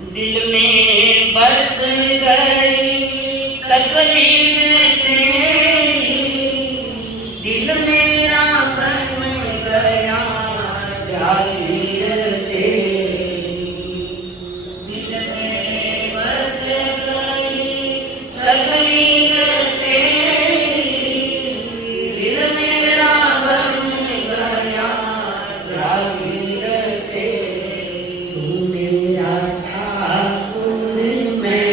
दिल में बस गई तस्वीर तेरी, दिल मेरा बन गया जागीर तेरी, दिल में बस गई तस्वीर तेरी, दिल मेरा बन गया जागीर तेरी, तू मेरा ठाकुर मैं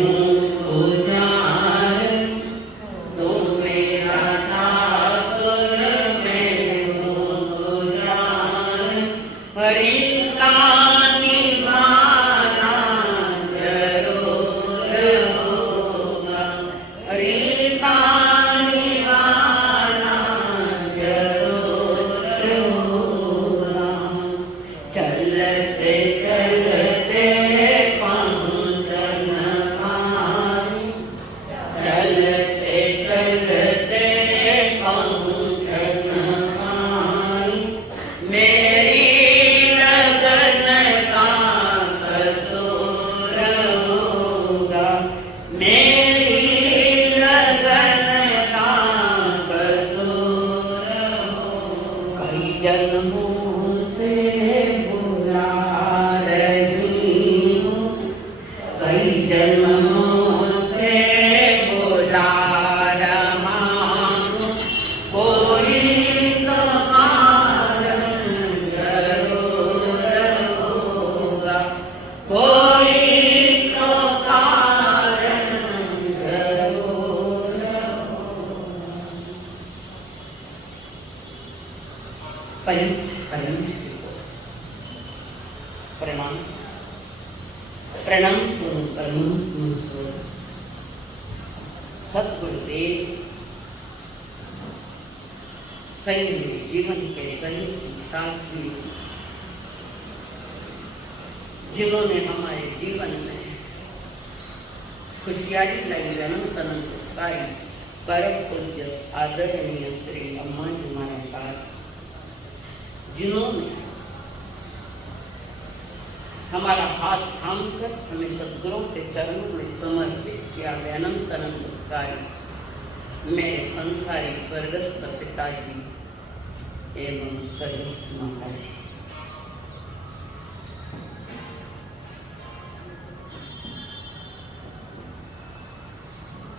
हूँ पुजार, तू मेरा ठाकुर मैं हूँ पुजार, रिश्ता निभाना जरूर होगा, रिश्ता निभाना जरूर होगा, चलते चलते पहुँचन पाई, चलते चलते पहुँचन पाई, मेरी लगन का कसूर होगा, मेरी लगन का कसूर होगा, कई जन्मों से बुला रही हूँ, कई जन्मों से बुला रहा हूँ, कोई तो कारण जरूर होगा, कोई तो कारण जरूर होगा। प्रणाम प्रणाम सदगुरुदेव सही जीवन के सही साथी, जिन्होंने हमारे जीवन में खुशियारी लाई, अनंत अनंत पाई, परम पूज्य आदरणीय श्री अम्मा जी हमारे साथ, जिन्होंने हमारा हाथ थामकर हमें सद्गुरुओं के चरणों में समर्पित किया। अनंत अनंत कार्य मेरे संसारी स्वर्गस्थ पिताजी एवं स्वर्गस्थ माता जी,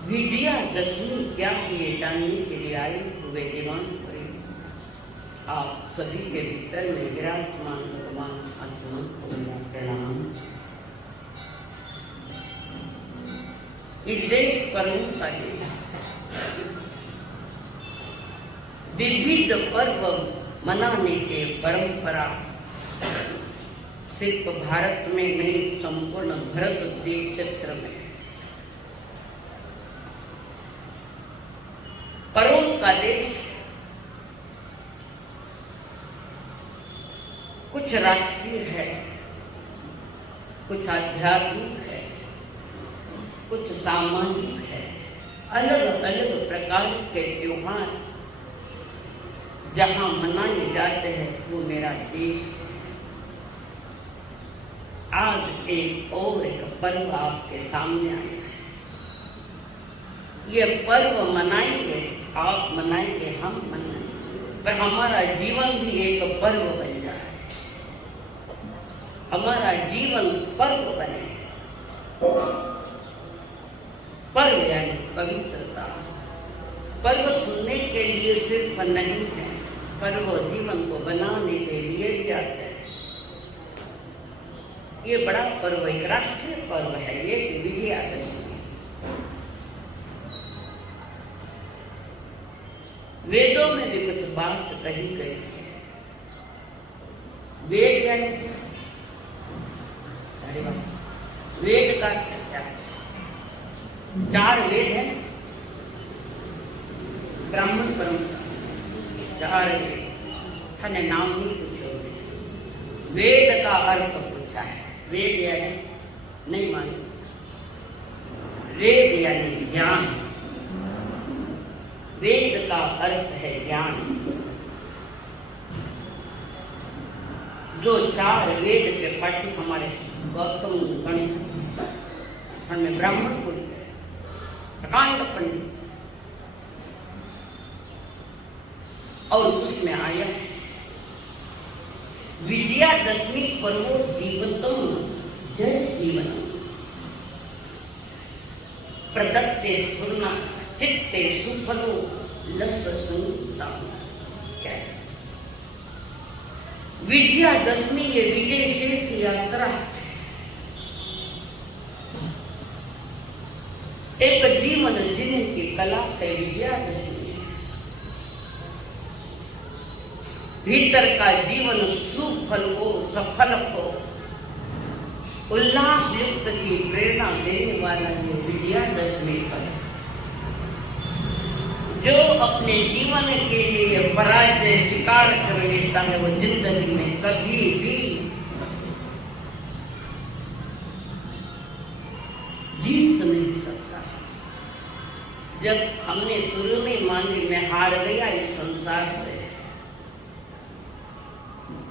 विजयादशमी क्या किए जानने के लिए आए हुए दीवान पर आप सभी के भीतर में विराजमान भगवान आत्मा को मेरा प्रणाम। इस देश पर विविध पर्व मनाने के परंपरा सिर्फ भारत में नहीं, संपूर्ण भारत देश क्षेत्र में पर्वों का देश। कुछ राष्ट्रीय है, कुछ आध्यात्मिक है, कुछ सामाजिक है, अलग अलग प्रकार के त्योहार जहां मनाए जाते हैं वो मेरा देश। आज एक और एक पर्व आपके सामने आया है। ये पर्व मनाएंगे, आप मनाएंगे, हम मनाएंगे, पर हमारा जीवन भी एक पर्व बन जाए, हमारा जीवन पर्व बने। पर्व यानी पवित्रता। पर्व सुनने के लिए सिर्फ नहीं है, पर्व जीवन को बनाने के लिए भी आते हैं। ये बड़ा पर्व, एक राष्ट्रीय पर्व है ये विजयादशमी। वेदों में भी कुछ बात कही गई है। वेद यानी वेद का क्या है? 4 वेद है, ब्राह्मण परंपरा 4 वेद। थाने नाम नहीं पूछो, वेद का अर्थ पूछा है। वेद यानी नहीं मालूम, वेद यानी ज्ञान। वेद का अर्थ है ज्ञान। जो 4 वेद के पाठ्य हमारे गौतम गणित में ब्राह्मण बोल गए, प्रकांड पंडित, और उसमें आया विजयादशमी पर्वो जीवतम जय जीवन प्रदत्ते पूर्णा चित्ते सुफलो लस संयुक्ता। क्या है विजयादशमी? ये विजय शेष यात्रा, एक जीवन जीने की कला है विजयादशमी। भीतर का जीवन सुफल हो, सफल हो, उल्लास युक्त की प्रेरणा देने वाला ये विजयादशमी पर जो अपने जीवन के लिए पराजय स्वीकार कर लेता है वो जिंदगी में कभी भी जीत नहीं सकता। जब हमने शुरू में मान ली मैं हार गया इस संसार से,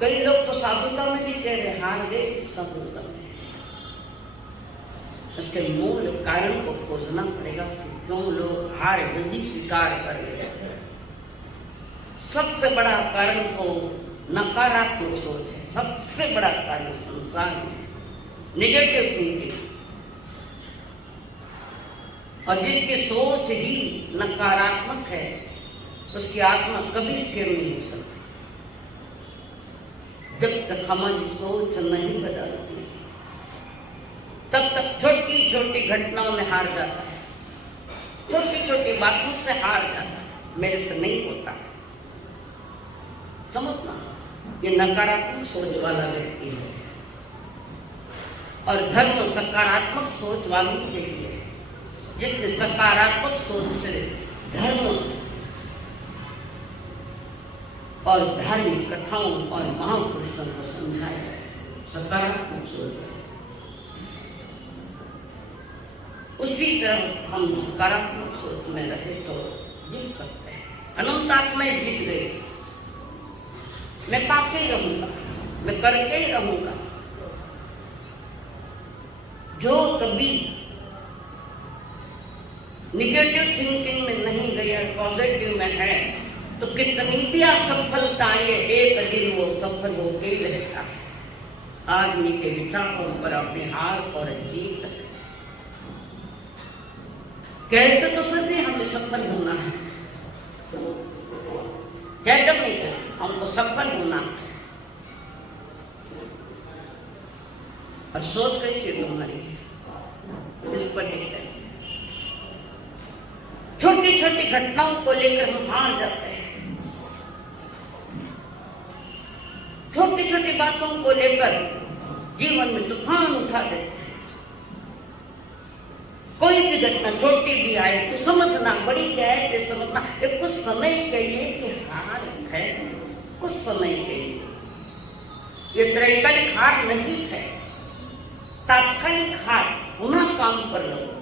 कई लोग तो साधुता में भी कह रहे हार गए इस साधुता में। उसके मूल कारण को खोजना पड़ेगा, क्यों लोग हार जल्दी स्वीकार कर लेते हैं। सबसे बड़ा कारण तो नकारात्मक सोच है, सबसे बड़ा कारण संसार में निगेटिव थिंकिंग। और जिसकी सोच ही नकारात्मक है उसकी आत्मा कभी स्थिर नहीं हो सकती जब तक हमारी सोच नहीं बदलती। तब तक छोटी छोटी घटनाओं में हार जाता है, छोटी छोटी बातों से हार जाता है, मेरे से नहीं होता। समझना, ये नकारात्मक सोच वाला व्यक्ति है। और धर्म सकारात्मक सोच वालों के लिए, जिसने सकारात्मक सोच से धर्म और धार्मिक कथाओं और महापुरुषों को समझाया है। सकारात्मक सोच उसी तरह हम सकारात्मक सोच में रहे तो जीत सकते हैं। अनंत आत्माएं जीत गई, मैं पाके ही रहूंगा, मैं करके ही रहूंगा। जो कभी निगेटिव थिंकिंग में नहीं गया, पॉजिटिव में है, तो कितनी भी असफलता आए एक दिन वो सफल होके ही रहता है। आदमी के विचारों पर अपनी हार और जीत है। कहते तो सभी हमें सफल होना है, कहते नहीं कहते हमको सफल होना है। और सोच कैसी तुम्हारी इस पर देखते हैं। छोटी छोटी घटनाओं को लेकर हम हार जाते हैं, छोटी छोटी बातों को लेकर जीवन में तूफान उठा देते हैं। कोई भी घटना छोटी भी आए तो समझना, बड़ी जाए तो समझना, ये कुछ समय के लिए कि हार है, कुछ समय के लिए। ये त्रैकालिक हार नहीं है, तात्कालिक हार। पुनः काम पर रहो,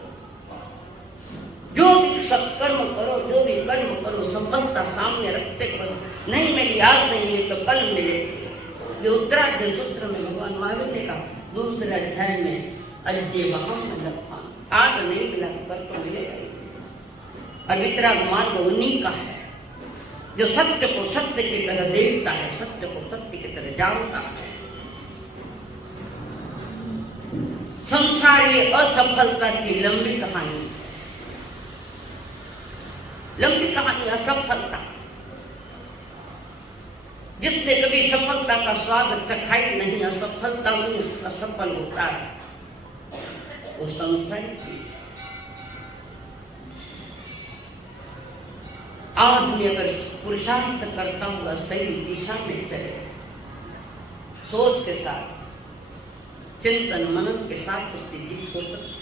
जो भी सत्कर्म करो, जो भी कर्म करो, सफलता सामने रखते करो। नहीं मेरी आज नहीं मिले तो कल मिले। ये उत्तरार्ध सूत्र में भगवान महावीर ने कहा, दूसरे अध्याय में, अज्ञे वहां में लखा, आज नहीं मिला कर तो मिलेगा। और वितराग मार्ग उन्हीं का है जो सत्य को सत्य की तरह देखता है, सत्य को सत्य की तरह जानता है। संसार ये असफलता की लंबी कहानी, लंबी कहानी असफलता। जिसने कभी सफलता का स्वाद चखाई नहीं, असफलता में असफल होता है, वो संसारी चीज। आदमी अगर पुरुषार्थ करता हुआ सही दिशा में चले, सोच के साथ, चिंतन मनन के साथ उसकी जीत हो सकती।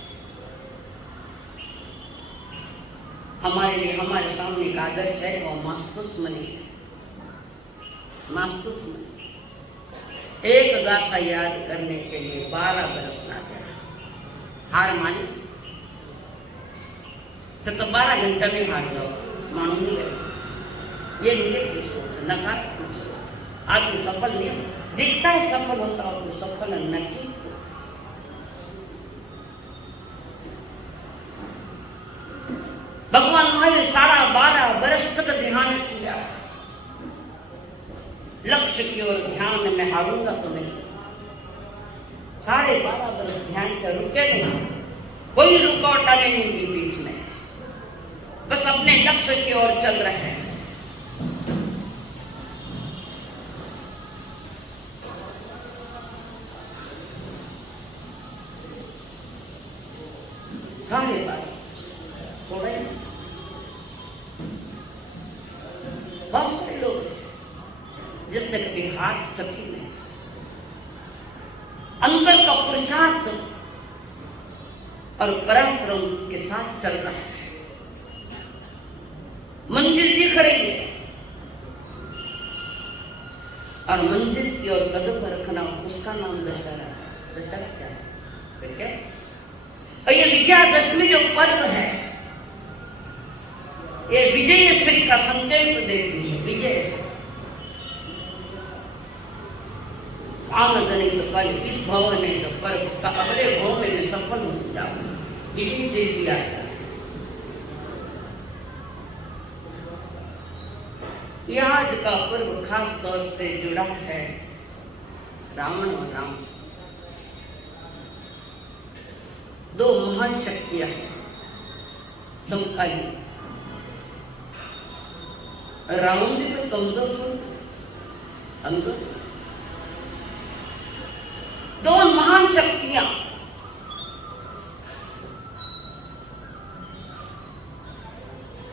हमारे लिए हमारे सामने एक आदर्श है, वो मास्तुस मनी। मास्तुस मनी एक गाथा याद करने के लिए 12 बरस लगा। हार मानी तो 12 घंटे में हार जाओ, मानूंगी। ये निगेटिव सोच, नकारात्मक सोच। आदमी सफल नहीं दिखता है, सफल होता हो तो सफल नहीं। भगवान महावीर 12.5 वर्ष तक ध्यान किया। लक्ष्य की ओर ध्यान में हारूंगा तो नहीं। 12.5 वर्ष ध्यान कर रुके नहीं, कोई रुकावट आने नहीं दी बीच में, बस अपने लक्ष्य की ओर चल रहे हैं। बहुत सारे लोग जिसने कभी हाथ चकी नहीं, अंदर का पुरुषार्थ और परम के साथ चल रहा है। मंजिल दिख रही है और मंजिल की ओर कदम रखना, उसका नाम दशहरा है। दशहरा क्या है? क्या? और ये विजयादशमी जो पर्व है, ये विजय श्री का संकेत देती है। विजय श्री आमदनी तो कल इस भव ने तो पर्व का अगले भव में भी सफल हो जाओ, विजय से दिया है। यह आज का पर्व खास तौर से जुड़ा है रावण और राम से। दो महान शक्तियां चमकाई। रावण भी तो कमजोर थे, अंदर दो महान शक्तियां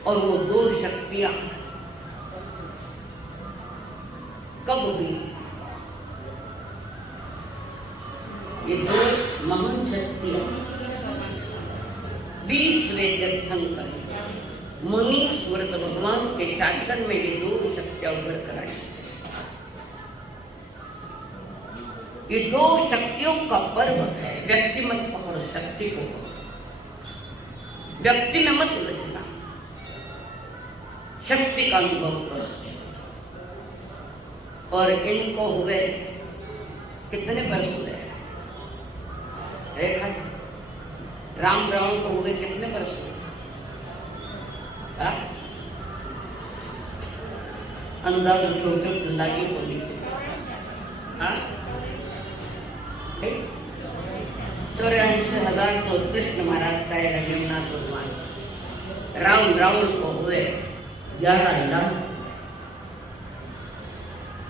और वो दो शक्तियां कब हुई? ये दो महान शक्तियां 20वें तीर्थंकर मुनीश्वर भगवान के शासन में ये दो शक्तियां उभर कर आई। ये दो शक्तियों का पर्व है। व्यक्ति मत पकड़ो, शक्ति को व्यक्ति में मत उलझना, शक्ति का अनुभव करो। और इनको हुए कितने वर्ष हुए? रेखा राम रावण को हुए कितने वर्ष हुए? अंदाज छोटे लागी बोली 84,000 तो कृष्ण महाराज का यमुना भगवान। राम रावण को हुए 11 लाख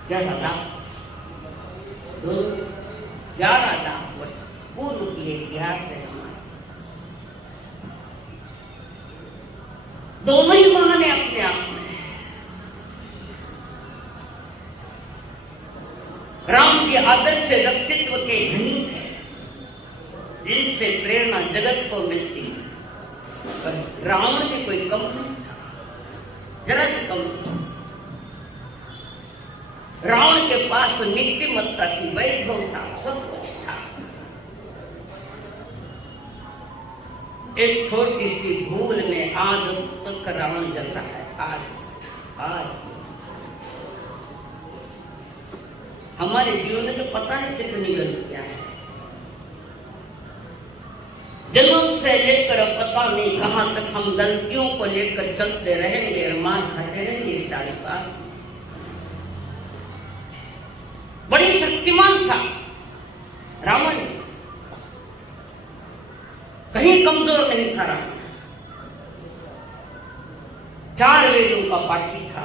11 लाख वर्ष पूर्व की इतिहास है हमारा। दोनों ही महान है अपने आप में। राम के आदर्श व्यक्तित्व के धनी है, जिनसे प्रेरणा जगत को मिलती है। पर रावण भी कोई कम नहीं था, जरा भी कम नहीं। रावण के पास तो नीतिमत्ता थी, वैभव था, सब कुछ था। एक छोटी सी भूल में आज तक रावण जल रहा है। आज हमारे जीवन में तो पता नहीं कितनी गलतियां हैं। जन्म से लेकर पता नहीं कहां तक हम गलतियों को लेकर चलते रहेंगे और मार खाते रहेंगे। 40 साल बड़ी शक्तिमान था रावण, कहीं कमजोर नहीं था रावण। 4 वेदों का पाठी था।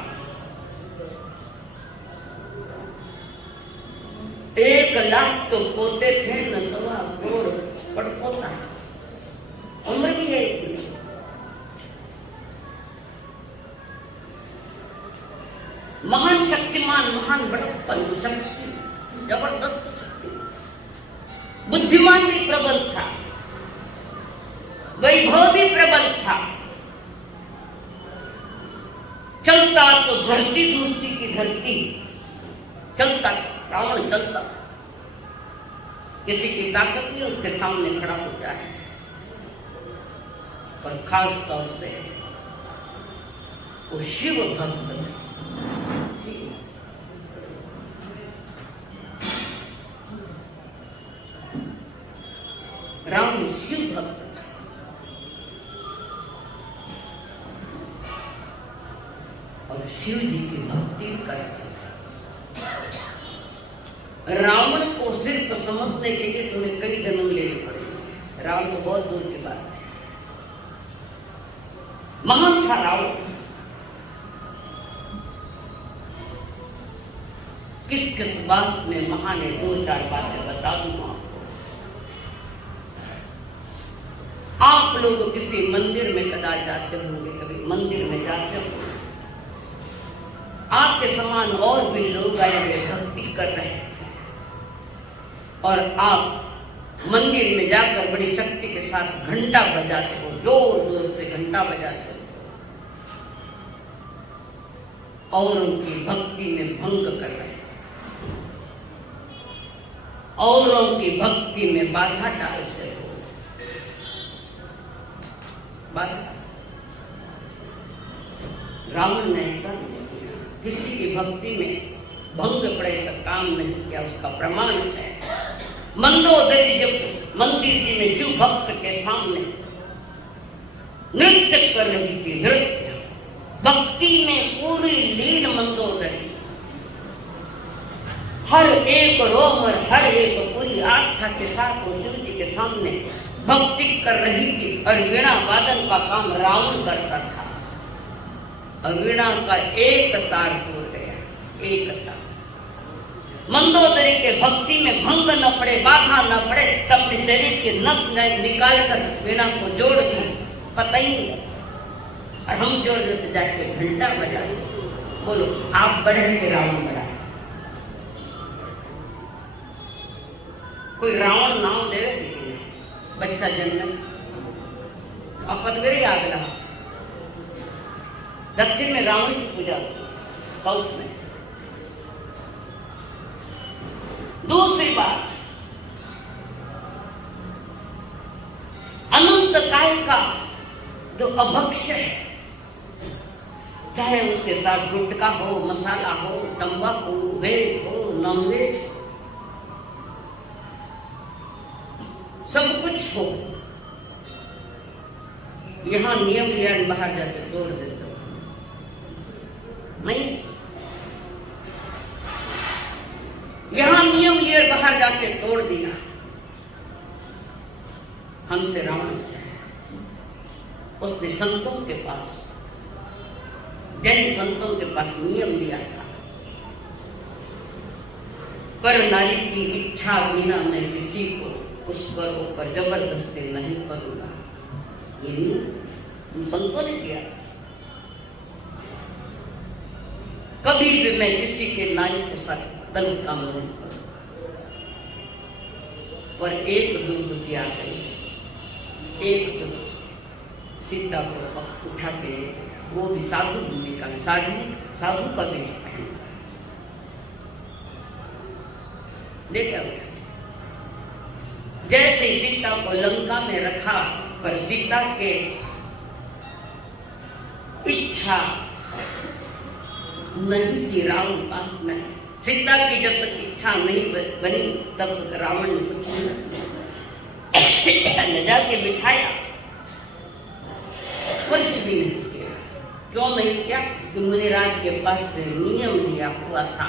1 लाख तो पोते थे, न 1.25 करोड़ पड़पोता। उम्र भी है इतनी। महान शक्तिमान, महान बड़प्पन, शक्ति जबरदस्त शक्ति। बुद्धिमान भी प्रबल था, वैभव भी प्रबल था। चलता तो धरती दूसरी की धरती चलता, रावण चलता, किसी की ताकत नहीं उसके सामने खड़ा हो जाए। पर खास तौर से वो शिव भक्त है। राम शिव भक्त था। शिव जी की भक्ति करते। रावण को सिर्फ समझने के लिए तुम्हें कई जन्म लेने पड़ेंगे। रावण तो बहुत दूर की बात है, महान था रावण। किस किस बात में महान है, 2-4 बातें बता दूंगा आपको। आप लोग किसी मंदिर में कदा जाते होंगे, कभी मंदिर में जाते होंगे, आपके समान और भी लोग आए हुए भक्ति कर रहे हैं और आप मंदिर में जाकर बड़ी शक्ति के साथ घंटा बजाते हो, जोर जोर से घंटा बजाते हो और उनकी भक्ति में भंग कर रहे हैं, औरों की भक्ति में बाधा डालते हो। रावण ने ऐसा किसी की भक्ति में भंग पड़े ऐसा काम नहीं किया, उसका प्रमाण है। मंदोदरी जब मंदिर जी में शिव भक्त के सामने नृत्य कर रही थी, नृत्य भक्ति में पूरी लीन मंदोदरी, हर एक रोम और हर एक पूरी आस्था के साथ वो शिव जी के सामने भक्ति कर रही थी और वीणा वादन का काम रावण करता था और वीणा का एक तार टूट गया, एक तार। मंदोदरी के भक्ति में भंग न पड़े, बाधा न पड़े, तब अपने शरीर की नस निकाल कर वीणा को जोड़ दी, पता ही नहीं। और हम जोर जोर से जाके घंटा बजा, बोलो आप बढ़े के रावण बढ़ा। कोई रावण नाम देवे किसी ने, बच्चा जन्म अपदवेरी आगला। दक्षिण में रावण की पूजा, साउथ में। दूसरी बात, अनंत काय का जो अभक्ष्य है, चाहे उसके साथ गुटखा हो, मसाला हो, तंबाकू, वेज हो, नॉन वेज, सब कुछ हो, यहां नियम लिया, बाहर जाके तोड़ देते हो नहीं। यहां नियम लिए बाहर जाके तोड़ दिया। हमसे रावण से उसने संतों के पास, जैन संतों के पास नियम लिया था, पर नारी की इच्छा बिना मैं किसी को उस पर ऊपर जबरदस्ती नहीं करूंगा। ये नहीं संतों ने किया। कभी भी मैं किसी के नारी के साथ तन काम नहीं करूं। पर एक दूध किया गई, एक दूध सीता को उठा के, वो भी साधु भूमिका, साधु का देश पहन देखा। जैसे सीता को लंका में रखा, पर सीता के इच्छा नहीं थी रावण पास में। सीता की जब तक इच्छा नहीं बनी तब तक रावण ने कुछ नहीं जाके बिठाया, कुछ भी नहीं किया। क्यों नहीं किया? कि मुनिराज के पास से नियम लिया हुआ था,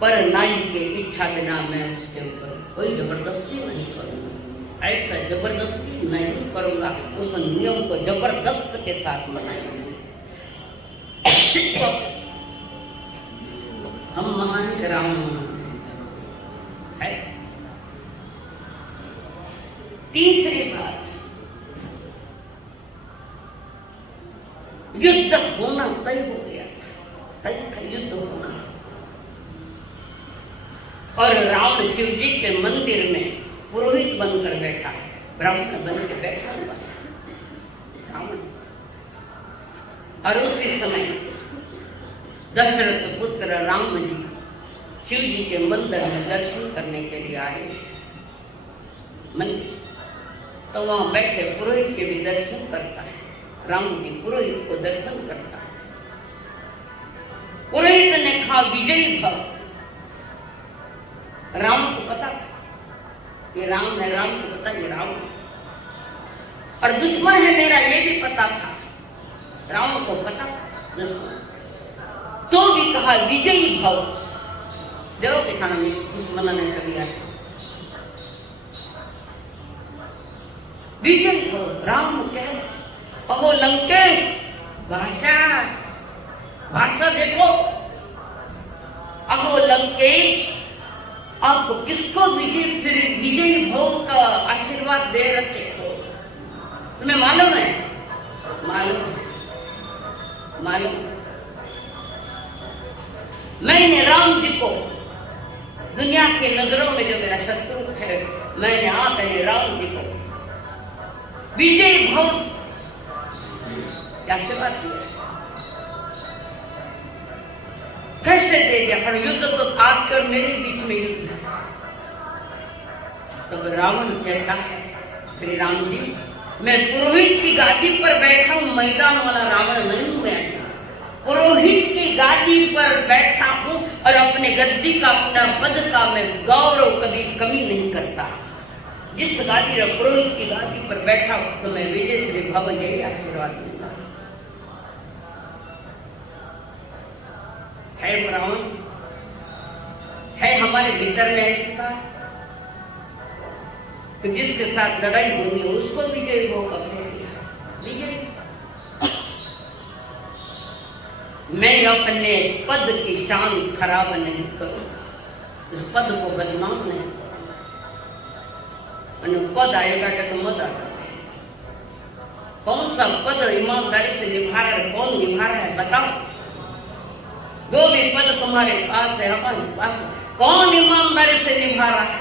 पर नारी के इच्छा बिना मैं उसके ऊपर कोई जबरदस्ती नहीं करूंगा। ऐसा जबरदस्ती नहीं करूंगा, उस नियम को जबरदस्त के साथ मनाएंगे। हम महान रावण है। तीसरी बात, युद्ध होना तय हो गया, तय का युद्ध होना। और रावण शिव जी के मंदिर में पुरोहित बनकर बैठा है, ब्राह्मण बन के बैठा हुआ रावण। और उसी समय दशरथ पुत्र राम जी शिव जी के मंदिर में दर्शन करने के लिए आए। मंदिर तो वहां बैठे पुरोहित के भी दर्शन करता है। राम जी पुरोहित को दर्शन करता है। पुरोहित ने कहा विजयी भव। राम को पता था ये राम है, राम को पता ये राम है, और दुश्मन है मेरा ये भी पता था। राम को पता था दुश्मन। तो भी कहा विजयी भव। देखो दिखाना में दुश्मन ने कभी आया विजयी भव। राम कह अहो लंकेश, भाषा भाषा देखो। अहो लंकेश, आप किसको विजयी भव का आशीर्वाद दे रखे हो? तुम्हें मालूम है? मालूम। मैंने राम जी को दुनिया के नजरों में जो मेरा शत्रु है, मैंने आपने राम जी को विजयी भव आशीर्वाद दिया। कैसे दे दिया? युद्ध तो आपके और मेरे बीच में युद्ध है। तब रावण कहता है श्री राम जी, मैं पुरोहित की गादी पर बैठा हूं, मैदान वाला रावण नहीं हुआ। पुरोहित की गादी पर बैठा हूं और अपने गद्दी का, अपना पद का मैं गौरव कभी कमी नहीं करता। जिस गादी पर पुरोहित की गादी पर बैठा हूं तो मैं विजय श्री भव यही आशीर्वाद दूंगा। है रावण, है हमारे भीतर में ऐसा तो जिसके साथ लड़ाई होगी उसको विजय भव का विजय। मैं अपने पद की शान खराब नहीं करूं, उस पद को बदनाम नहीं करूं। पद आएगा तो मत आएगा। कौन सा पद ईमानदारी से निभा रहा है, कौन निभा रहा है बताओ। जो भी पद तुम्हारे पास है, हमारे पास है, कौन ईमानदारी से निभा रहा है?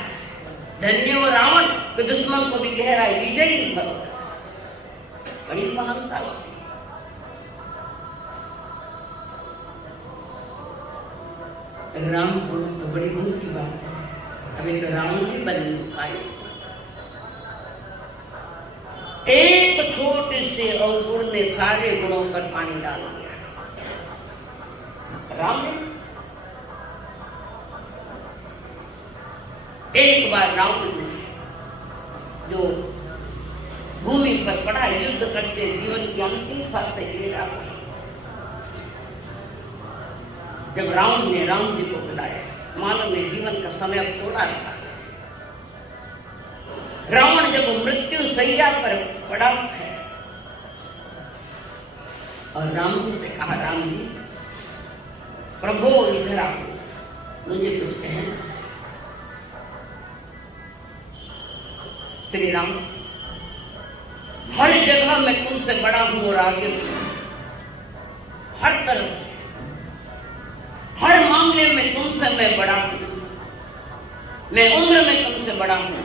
धन्य हो रावण के दुश्मन को भी कह रहा है विजयी भव। बड़ी महानता उसकी। राम को तो बड़ी भूल की बात है। अभी तो रावण भी बन नहीं पाए। एक छोटे से अवगुण ने सारे गुणों पर पानी डाल दिया। राम ने एक बार रावण ने जो भूमि पर पड़ा युद्ध करते जीवन की अंतिम सांस ले रहा, जब रावण ने राम जी को बुलाया, मानव ने जीवन का समय अब थोड़ा रखा। रावण जब मृत्यु सैया पर पड़ा है और राम जी से कहा, राम जी प्रभु इधर आओ, मुझे कुछ कहना। श्री राम, हर जगह मैं तुमसे बड़ा हूं और आगे हूं, हर तरह से, हर मामले में तुमसे मैं बड़ा हूं। मैं उम्र में तुमसे बड़ा हूं,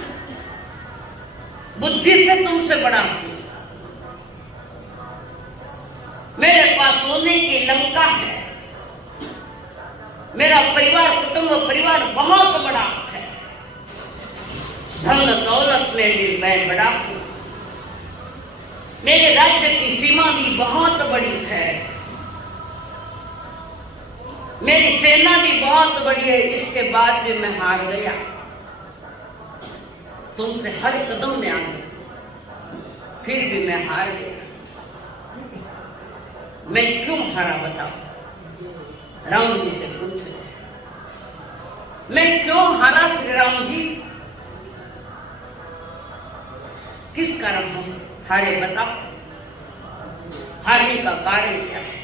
बुद्धि से तुमसे बड़ा हूं। मेरे पास सोने की लंका है। मेरा परिवार, कुटुंब परिवार बहुत बड़ा है। धन दौलत में भी मैं बड़ा हूं। मेरे राज्य की सीमा भी बहुत बड़ी है। मेरी सेना भी बहुत बड़ी है। इसके बाद भी मैं हार गया। तुमसे हर कदम में आगे, फिर भी मैं हार गया। मैं क्यों हारा बताओ? राम जी से पूछ रहे, मैं क्यों हारा श्री राम जी? किस कारण हारे बताओ? हारने का कारण क्या है?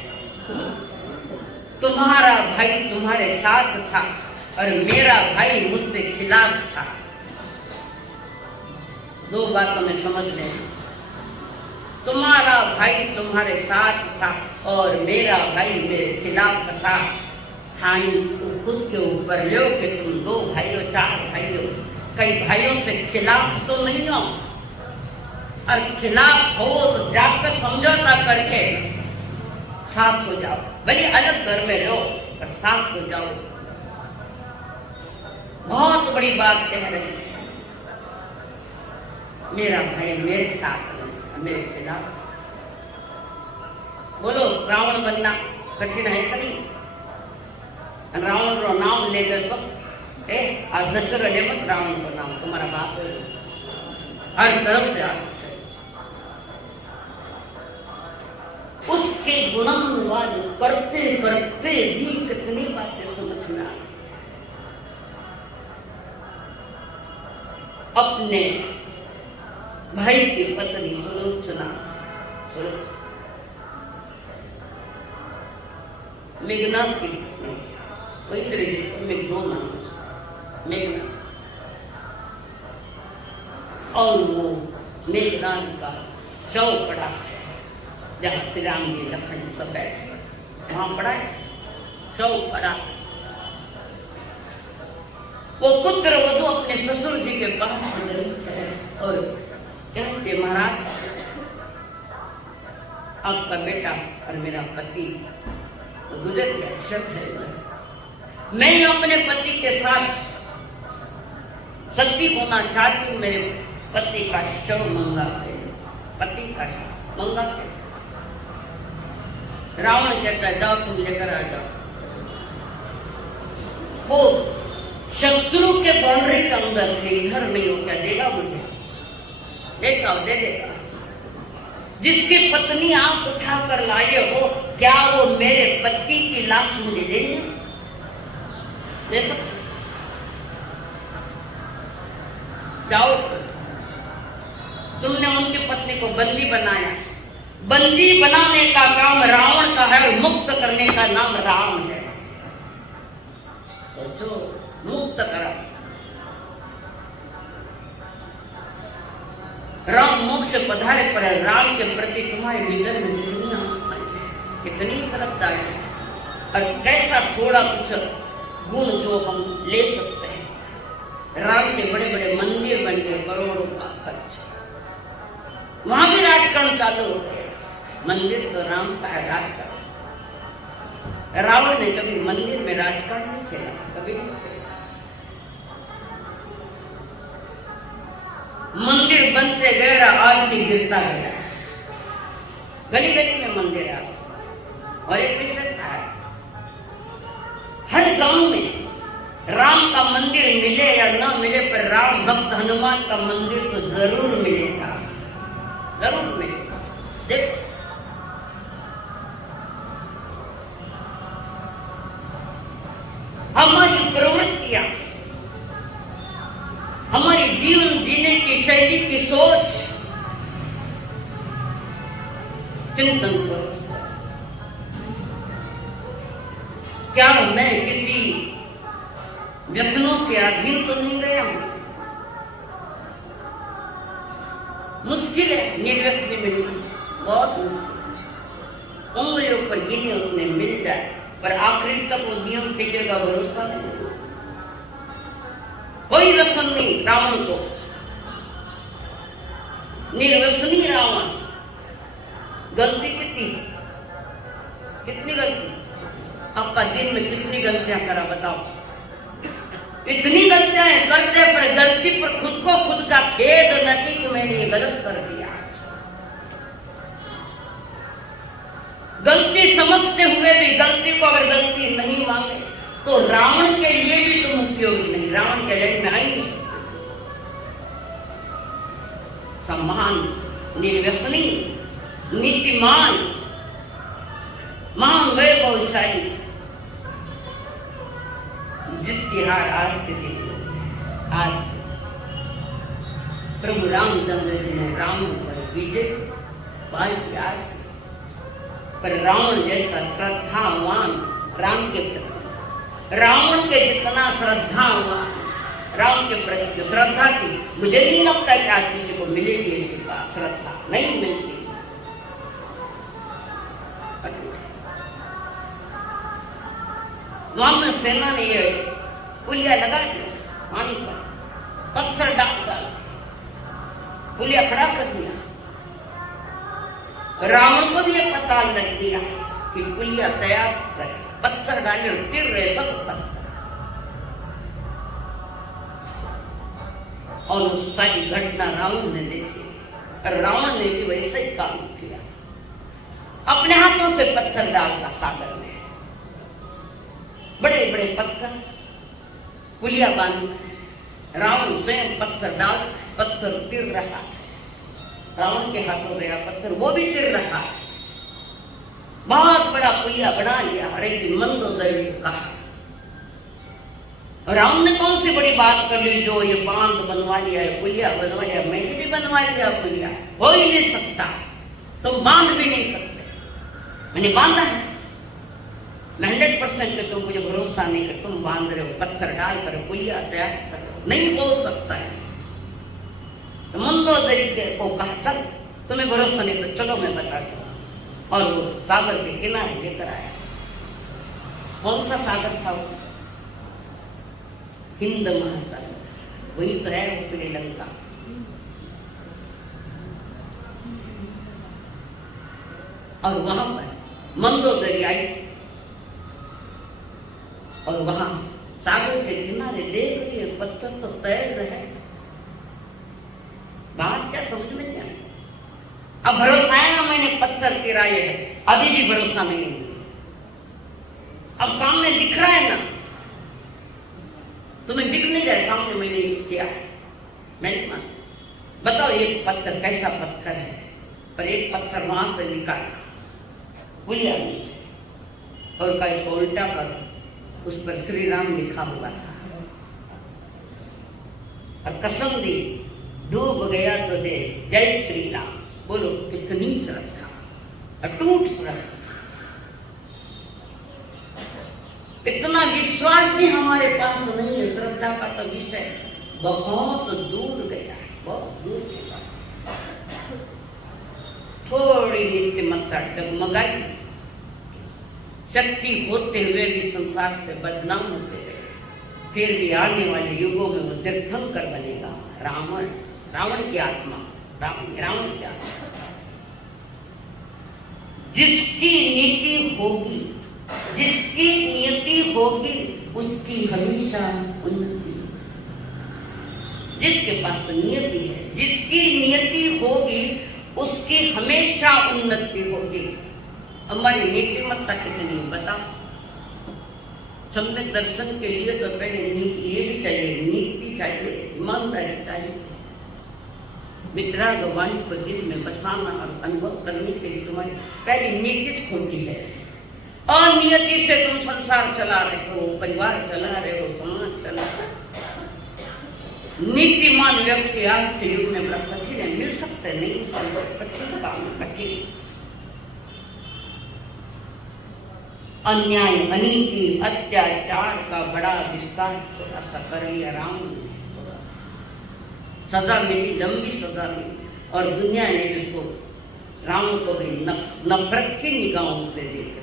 तुम्हारा भाई तुम्हारे साथ था और मेरा भाई मुझसे खिलाफ था। दो बातों में समझ लेना। तुम्हारा भाई तुम्हारे साथ था और मेरा भाई मेरे खिलाफ था। ठानी खुद के ऊपर लो कि तुम दो भाई हो, चार भाई हो, कई भाइयों से खिलाफ तो नहीं हो। और खिलाफ हो तो जाकर समझौता करके साथ हो जाओ। भले अलग घर में रहो पर साथ हो जाओ। बहुत बड़ी बात कह रहे हैं। मेरा भाई मेरे साथ है, मेरे खिलाफ। बोलो, रावण बनना कठिन है कभी? रावण रो नाम लेकर तो आज दशरथ ले मत रावण को नाम, तुम्हारा बाप है। हर तरफ से आप उसके गुणानुवाद करते करते भी कितनी बातें समझ में आ गई। अपने भाई की पत्नी सुलोचना, मेघनाथ की मेघना, और वो मेघनाथ का शव पड़ा जहाँ श्री राम जी लखन सब बैठे, वहां पड़ा है शव पड़ा। वो पुत्र वधू अपने ससुर जी के पास गई और कहते, महाराज आपका बेटा और मेरा पति तो गुजर गया, शक है। मैं अपने पति के साथ सती होना चाहती हूँ, मेरे पति का शव मंगा है, पति का मंगा है। रावण कहता है, जाओ तुम लेकर आ जाओ। वो शत्रु के बाउंड्री के अंदर थे, इधर नहीं हो, क्या देगा मुझे? देखा दे देगा। जिसकी पत्नी आप उठा कर लाए हो, क्या वो मेरे पति की लाश मुझे देंगे? दे सकते? जाओ, तुमने उनकी पत्नी को बंदी बनाया, बंदी बनाने का काम रावण का है और मुक्त करने का नाम राम है। सोचो, मुक्त करा। राम मोक्ष पधारे पर राम के प्रति तुम्हारे हृदय में कितनी आस्था है, कितनी श्रद्धा है, और कैसा थोड़ा कुछ गुण जो हम ले सकते हैं। राम के बड़े बड़े मंदिर बन गए, करोड़ों का खर्च, वहां भी राजकारण चालू हो गया। मंदिर तो राम का है, राजकारण। रावण ने कभी मंदिर में राजकारण नहीं खेला, कभी नहीं खेला। मंदिर बनते गया, आदमी गिरता गया। गली गली में मंदिर है। और एक विशेषता है, हर गांव में राम का मंदिर मिले या न मिले, पर राम भक्त हनुमान का मंदिर तो जरूर मिलेगा, जरूर मिलेगा। देखो, हमारी प्रवृत्तियां, हमारी जीवन जीने की शैली की सोच, चिंतन करो। क्या मैं किसी व्यसनों के अधीन तो नहीं गया हूं? मुश्किल है निर्व्यसनी मिलना, बहुत मुश्किल। उंगलियों पर गिने उतने मिल जाए, पर आखिरी तक वो नियम टिकेगा, भरोसा नहीं। कोई व्यसन नहीं रावण को, निर्व्यसनी रावण। गलती कितनी, कितनी गलती? आपका दिन में कितनी गलतियां करा बताओ? इतनी गलतियां करते, पर गलती पर खुद को खुद का खेद नहीं कि मैंने ये गलत कर दिया। गलती समझते हुए भी गलती को अगर गलती नहीं मांगे तो रावण के लिए भी तुम उपयोगी नहीं, रावण के लिए में आई नहीं सकते। सम्मान, निर्व्यसनी, नीतिमान, महान वैभवशाली, जिसकी हार आज के दिन, आज प्रभु रामचंद्र जी ने रावण पर विजय पाई। आज पर रावण जैसा श्रद्धावान राम के प्रति, रावण के जितना श्रद्धावान राम के प्रति जो श्रद्धा थी, मुझे नहीं लगता कि आज किसी को मिलेगी ऐसी बात। श्रद्धा नहीं मिलती। वामन सेना ने ये पुलिया लगा दिया, पानी पर पत्थर डालकर पुलिया खड़ा कर दिया। रावण को भी ये पता लग गया कि पुलिया तैयार करे, पत्थर डाले और गिर रहे सब पत्थर। और उस सारी घटना रावण ने देखी, और रावण ने भी वैसा ही काम किया। अपने हाथों से पत्थर डालता सागर में, बड़े बड़े पत्थर पुलिया बांध, रावण स्वयं पत्थर डाल, पत्थर गिर रहा। रावण के हाथों गया पत्थर, वो भी गिर रहा। बहुत बड़ा पुलिया बना लिया। हर एक दिन मंदोदरी कहा, और हमने कौन सी बड़ी बात कर ली जो ये बांध बनवा लिया है, पुलिया बनवा लिया। मैंने भी बनवा लिया पुलिया, हो ही नहीं सकता, तुम बांध भी नहीं सकते। मैंने बांधा है, 100% के तुम मुझे भरोसा नहीं कर, तुम बांध रहे हो, पत्थर डाल कर पुलिया तैयार कर रहे हो, नहीं हो सकता है। तो मंदोदरी को कहा चल, तुम्हें भरोसा नहीं तो चलो मैं बताता हूँ। और वो सागर के किनारे लेकर आया। कौन सा सागर था वो? हिंद महासागर, वही तो है श्रीलंका। और वहां पर मंदोदरी आई, और वहां सागर के किनारे देख रही है पत्थर तो तैर रहे हैं। बात क्या समझ में नहीं आई। अब भरोसा है ना, मैंने पत्थर गिराए है, अभी भी भरोसा नहीं है। अब सामने दिख रहा है ना, तुम्हें दिख नहीं रहा सामने मैंने किया, मैंने मान। बताओ ये पत्थर कैसा पत्थर है? पर एक पत्थर वहां से निकाला पुलिया में से, और का इसको उल्टा कर, उस पर श्री राम लिखा हुआ था। और कसम दी, डूब गया तो दे जय श्री राम। बोलो कितनी श्रद्धा, अटूट श्रद्धा, इतना विश्वास भी हमारे पास नहीं है। श्रद्धा का तो विषय बहुत दूर गया है, बहुत दूर गया। थोड़ी नीतिमत्ता डगमगाई, शक्ति होते हुए भी संसार से बदनाम होते गए। फिर भी आने वाले युगों में वो तीर्थंकर बनेगा। रावण, रावण की आत्मा, रावण की आत्मा। जिसकी नीति होगी, जिसकी नियति होगी, उसकी हमेशा उन्नति। जिसके पास नियति है, जिसकी नियति होगी, उसकी हमेशा उन्नति होगी। हमारी नीतिमत्ता कितनी बता। सम्यक दर्शन के लिए तो पहले ये भी चाहिए, नीति चाहिए, ईमानदारी चाहिए। वितराग वाणी को दिल में बसाना और अनुभव करने के लिए तुम्हारी पहली नीति खोटी है। अनियति से तुम संसार चला रहे हो, परिवार चला रहे हो, समाज चला रहे हो। नीतिमान व्यक्ति आज के युग में बड़ा कठिन है, मिल सकते नहीं, कठिन काम, कठिन। अन्याय, अनीति, अत्याचार का बड़ा विस्तार थोड़ा सा कर लिया राम ने। सजा मिली, लंबी सजा मिली, और दुनिया ने इसको राम को भी नफरत की निगाहों से देखा।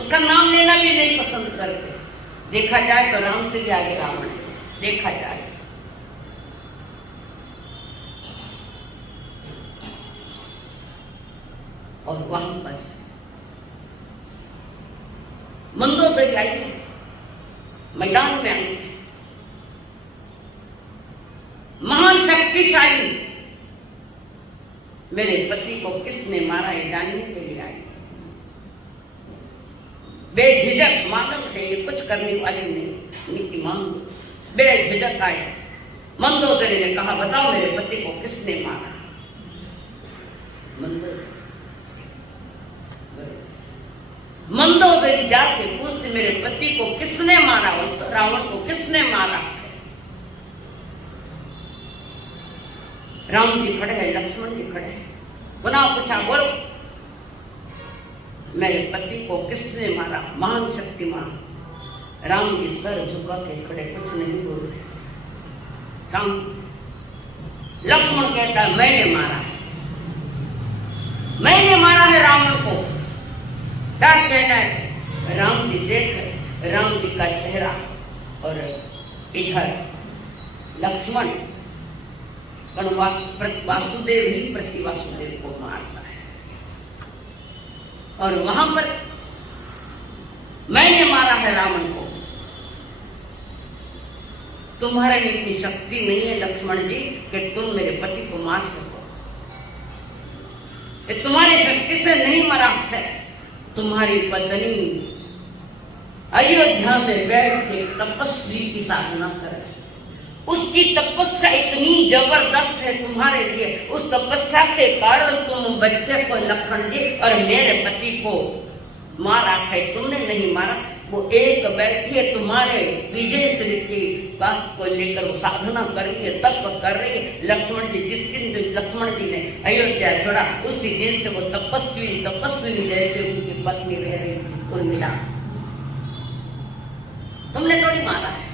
उसका नाम लेना भी नहीं पसंद करते। देखा जाए तो राम से भी आगे रावण है, देखा जाए। और वहां पर मंदोदरी आई, मैदान में आई, महान शक्तिशाली। मेरे पति को किसने मारा ये जानने के लिए आई। बेझिझक मालूम है ये कुछ करने वाली नहीं, नीतिमान बेझिझक आए। मंदोदरी ने कहा बताओ मेरे पति को किसने मारा। मंदोदरी जाके पूछते मेरे पति को किसने मारा, रावण को किसने मारा। राम जी खड़े हैं, लक्ष्मण जी खड़े हैं। पुनः पूछा बोलो मेरे पति को किसने मारा। महान शक्तिमान राम जी सर झुका के खड़े, कुछ नहीं बोल रहे। राम लक्ष्मण कहता है मैंने मारा है, मैंने मारा है रावण को। क्या कहना है? राम जी देख राम जी का चेहरा, और इधर लक्ष्मण वासुदेव ही प्रति वासुदेव को मारता है। और वहां पर मैंने मारा है रावण को। तुम्हारे में इतनी शक्ति नहीं है लक्ष्मण जी कि तुम मेरे पति को मार सको। ये तुम्हारी शक्ति से नहीं मरा है। तुम्हारी पत्नी अयोध्या में बैठ के तपस्वी की साधना कर रहे, उसकी तपस्या इतनी जबरदस्त है तुम्हारे लिए, उस तपस्या के कारण तुम बच्चे को लखन जी और मेरे पति को मारा है। तुमने नहीं मारा, वो एक बैठी है तुम्हारे विजय श्री की बात को लेकर वो साधना कर रही है, तप कर रही है। लक्ष्मण जी, जिस दिन लक्ष्मण जी ने अयोध्या छोड़ा उसी दिन से वो तपस्वी जैसे उनकी पत्नी रह रही थी। कुल मिला तुमने थोड़ी मारा है,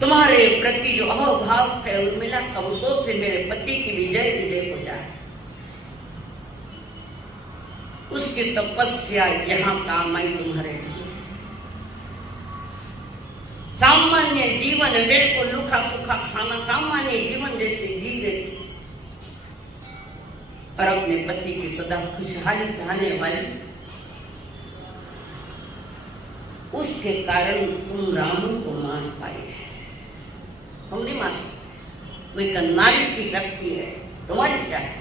तुम्हारे प्रति जो अहोभाव है उर्मिला का वो सोच से मेरे पति की विजय हो जाए, उसकी तपस्या यहाँ काम आई तुम्हारे लिए। सामान्य जीवन बिल्कुल लुखा सुखा खाना, सामान्य जीवन जैसे जी रही थी और अपने पति की सदा खुशहाली चाहने वाली, उसके कारण तुम राम को मान पाए। हम नहीं मान सकते, वो एक नारी की शक्ति है। तुम्हारी क्या है?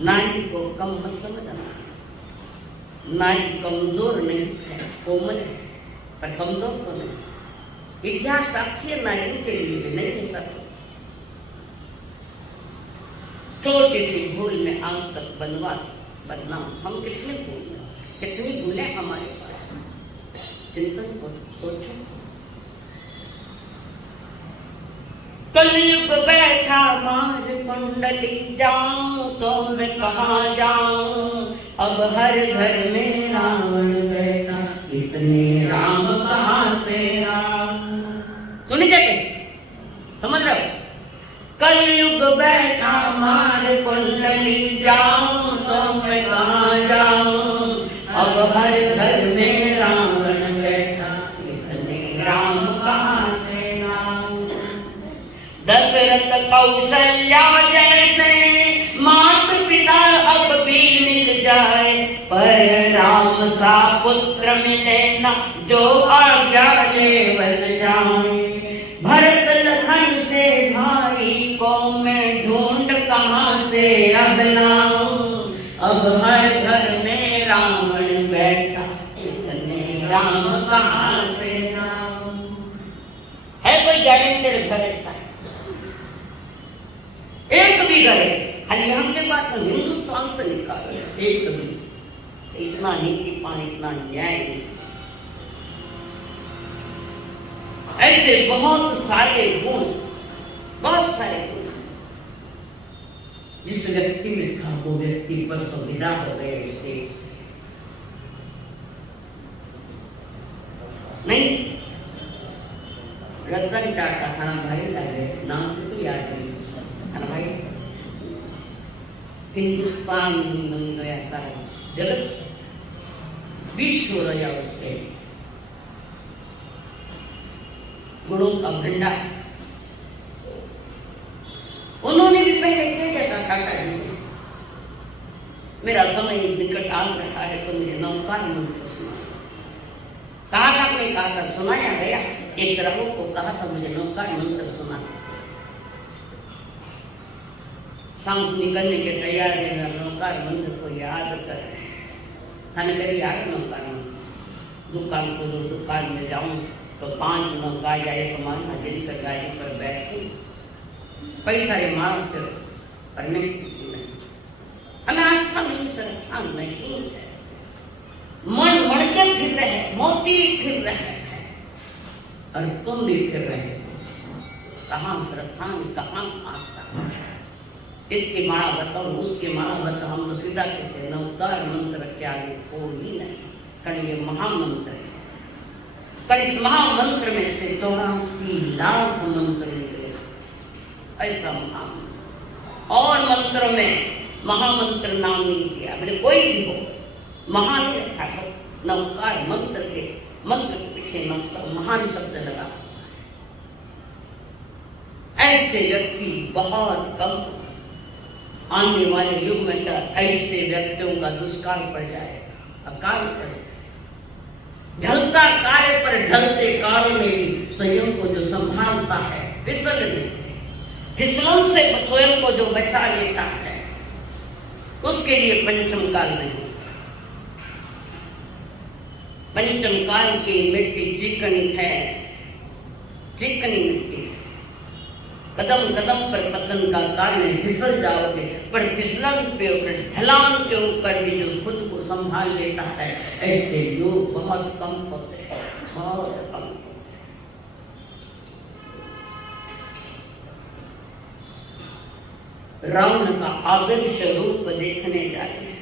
नारी को कम मत समझना। नारी कमजोर नहीं है, कोमल है, पर कमजोर तो नहीं। इतिहास साक्षी है नारियों के लिए भी नहीं है सब। छोटी सी भूल में आज तक बदनाम। हम कितनी भूलें हमारे पास। चिंतन को सोचो। कलयुग बैठा मार कुंडली, जाऊं तो मैं कहाँ जाऊं, अब हर घर में रावण बैठा, इतने राम कहाँ से राम। सुनी जाते, समझ रहे हो? कलयुग बैठा मार कुंडली, जाऊं तो मैं कहाँ जाऊं, अब हर घर में रावण बैठा, इतने राम कहाँ से राम। दशरथ कौशल्या जैसे मात पिता अब भी मिल जाए, पर राम सा पुत्र मिले न जो आज्ञा लेवल जाए। भरत लखन से भाई को मैं ढूंढ कहाँ से अब लाऊं, अब हर घर में रावण बैठा, इतने राम कहाँ से लाऊं। है कोई गारंटेड घर ऐसा? एक भी घर है? हम के पास तो हिंदुस्तान से निकाले एक भी। इतना नीतिपान, इतना न्याय। ऐसे बहुत सारे गुण, बहुत सारे गुण जिस व्यक्ति में था वो व्यक्ति पर संविदा हो गए इस देश से। नहीं, रतन टाटा खाना भाई लगे, नाम तो याद नहीं खाना भाई। हिंदुस्तान बन गया सारा जगत, विश्व हो गया उसके गुणों का भंडार। उन्होंने भी पहले क्या कहता टाटा जी ने, मेरा समय निकट आ रहा है तो मुझे नौकार मंत्र सुना। कहा था आपने? कहा था, सुनाया गया। एक चरखों को कहा था मुझे नौकार मंत्र सुना। सांस निकलने के तैयार है, नौकार मंत्र को याद कर रहे हैं। थाने कभी याद नौकार मंत्र। दुकान को दो, दुकान में जाऊं तो 5 नौका या 1 महीना दिन कर गाड़ी पर बैठे पैसा रे मांग कर पर नहीं। हमें आस्था नहीं, श्रद्धा नहीं है। मन मणके फिर रहे, मोती फिर रहे और तुम भी फिर रहे। कहाँ श्रद्धा, कहाँ आस्था? इसकी माला बताओ, उसकी माला बताओ। हम तो सीधा कहते हैं नौकार मंत्र के आगे कोई नहीं, कारण ये महामंत्र है। पर इस महामंत्र में से 84 लाख मंत्र निकले, ऐसा महामंत्र। और मंत्र में महामंत्र नाम नहीं दिया, बोले कोई भी हो, महान रखा है। नौकार मंत्र के पीछे महान शब्द लगा। ऐसे व्यक्ति बहुत कम। आने वाले युग में तो ऐसे व्यक्तियों का दुष्काल पड़ जाएगा, अकाल पड़ेगा। ढलता कार्य पर ढलते काल में स्वयं को जो संभालता है, फिसलन से स्वयं को जो बचा लेता है, उसके लिए पंचम काल नहीं। पंचम काल की मिट्टी चिकनी है, चिकनी मिट्टी है, कदम कदम पर पतन का कारण है, फिसल जाओगे। पर फिसलन पे ऊपर ढलान के ऊपर भी जो खुद को संभाल लेता है, ऐसे लोग बहुत कम होते हैं, बहुत कम। रावण का आदर्श रूप देखने जाते हैं।